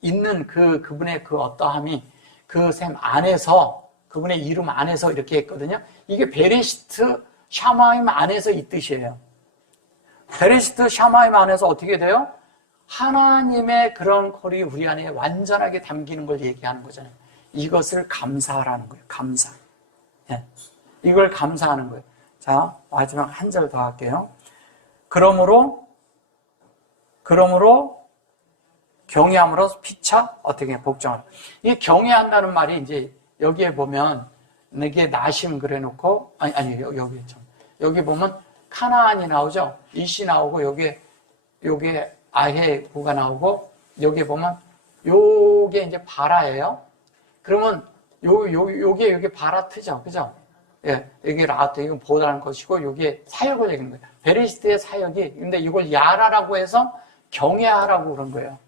있는 그분의 그 어떠함이 그 셈 안에서, 그분의 이름 안에서 이렇게 했거든요. 이게 베레시트 샤마임 안에서 이 뜻이에요. 베레시트 샤마임 안에서 어떻게 돼요? 하나님의 그런 콜이 우리 안에 완전하게 담기는 걸 얘기하는 거잖아요. 이것을 감사하라는 거예요. 감사. 이걸 감사하는 거예요. 자, 마지막 한 절 더 할게요. 그러므로 경외함으로 피차 어떻게 복종하라. 이 경외한다는 말이 이제 여기에 보면 이게 나심 그래 놓고 여기 보면 카나안이 나오죠. 이시 나오고 요게 아헤구가 나오고, 여기에 보면 요게 이제 바라예요. 그러면 요게 바라트죠. 그죠? 예, 여기 라트, 이건 보다는 것이고, 요게 사역을 얘기하는 거예요. 베레시트의 사역이, 근데 이걸 야라라고 해서 경외하라고 그런 거예요.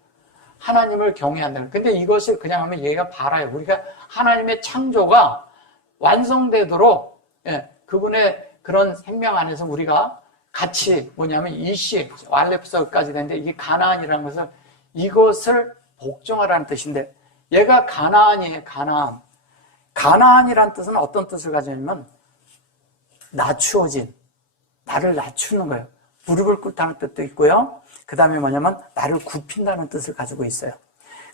하나님을 경외한다는. 근데 이것을 그냥 하면 얘가 바라요. 우리가 하나님의 창조가 완성되도록, 그분의 그런 생명 안에서 우리가 같이 뭐냐면 이시, 왈렙서까지 되는데, 이게 가나안이라는 것은 이것을 복종하라는 뜻인데, 얘가 가나안이에요. 가나안. 가나안이라는 뜻은 어떤 뜻을 가지냐면 낮추어진, 나를 낮추는 거예요. 무릎을 꿇다는 뜻도 있고요. 그 다음에 뭐냐면 나를 굽힌다는 뜻을 가지고 있어요.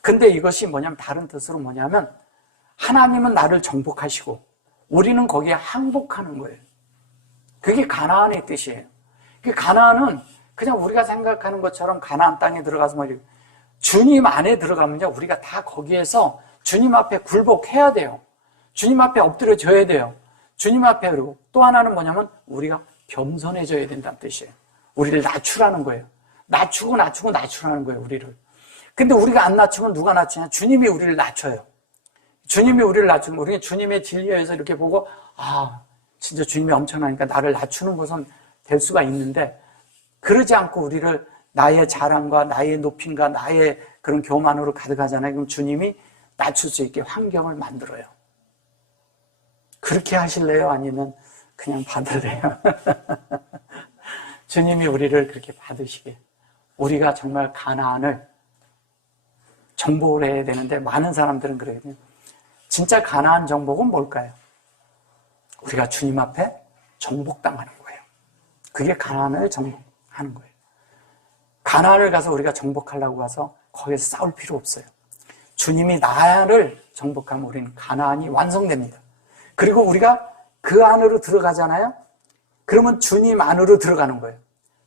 근데 이것이 뭐냐면 다른 뜻으로 뭐냐면 하나님은 나를 정복하시고 우리는 거기에 항복하는 거예요. 그게 가나안의 뜻이에요. 그 가나안은 그냥 우리가 생각하는 것처럼 가나안 땅에 들어가서 뭐 주님 안에 들어가면요, 우리가 다 거기에서 주님 앞에 굴복해야 돼요. 주님 앞에 엎드려져야 돼요. 주님 앞에. 그리고 또 하나는 뭐냐면 우리가 겸손해져야 된다는 뜻이에요. 우리를 낮추라는 거예요. 낮추라는 거예요, 우리를. 근데 우리가 안 낮추면 누가 낮추냐? 주님이 우리를 낮춰요. 주님이 우리를 낮추면 우리는 주님의 진리에서 이렇게 보고, 진짜 주님이 엄청나니까 나를 낮추는 것은 될 수가 있는데, 그러지 않고 우리를 나의 자랑과 나의 높임과 나의 그런 교만으로 가득하잖아요. 그럼 주님이 낮출 수 있게 환경을 만들어요. 그렇게 하실래요? 아니면 그냥 받으래요? 주님이 우리를 그렇게 받으시게. 우리가 정말 가나안을 정복을 해야 되는데, 많은 사람들은 그러거든요. 진짜 가나안 정복은 뭘까요? 우리가 주님 앞에 정복당하는 거예요. 그게 가나안을 정복하는 거예요. 가나안을 가서 우리가 정복하려고 가서 거기서 싸울 필요 없어요. 주님이 나를 정복하면 우리는 가나안이 완성됩니다. 그리고 우리가 그 안으로 들어가잖아요. 그러면 주님 안으로 들어가는 거예요.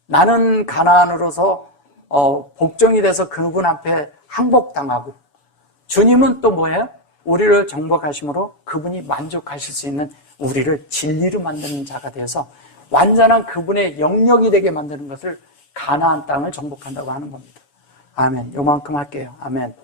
나는 가나안으로서 복종이 돼서 그분 앞에 항복당하고, 주님은 또 뭐예요? 우리를 정복하심으로 그분이 만족하실 수 있는 우리를 진리로 만드는 자가 되어서 완전한 그분의 영역이 되게 만드는 것을 가나안 땅을 정복한다고 하는 겁니다. 아멘. 요만큼 할게요. 아멘.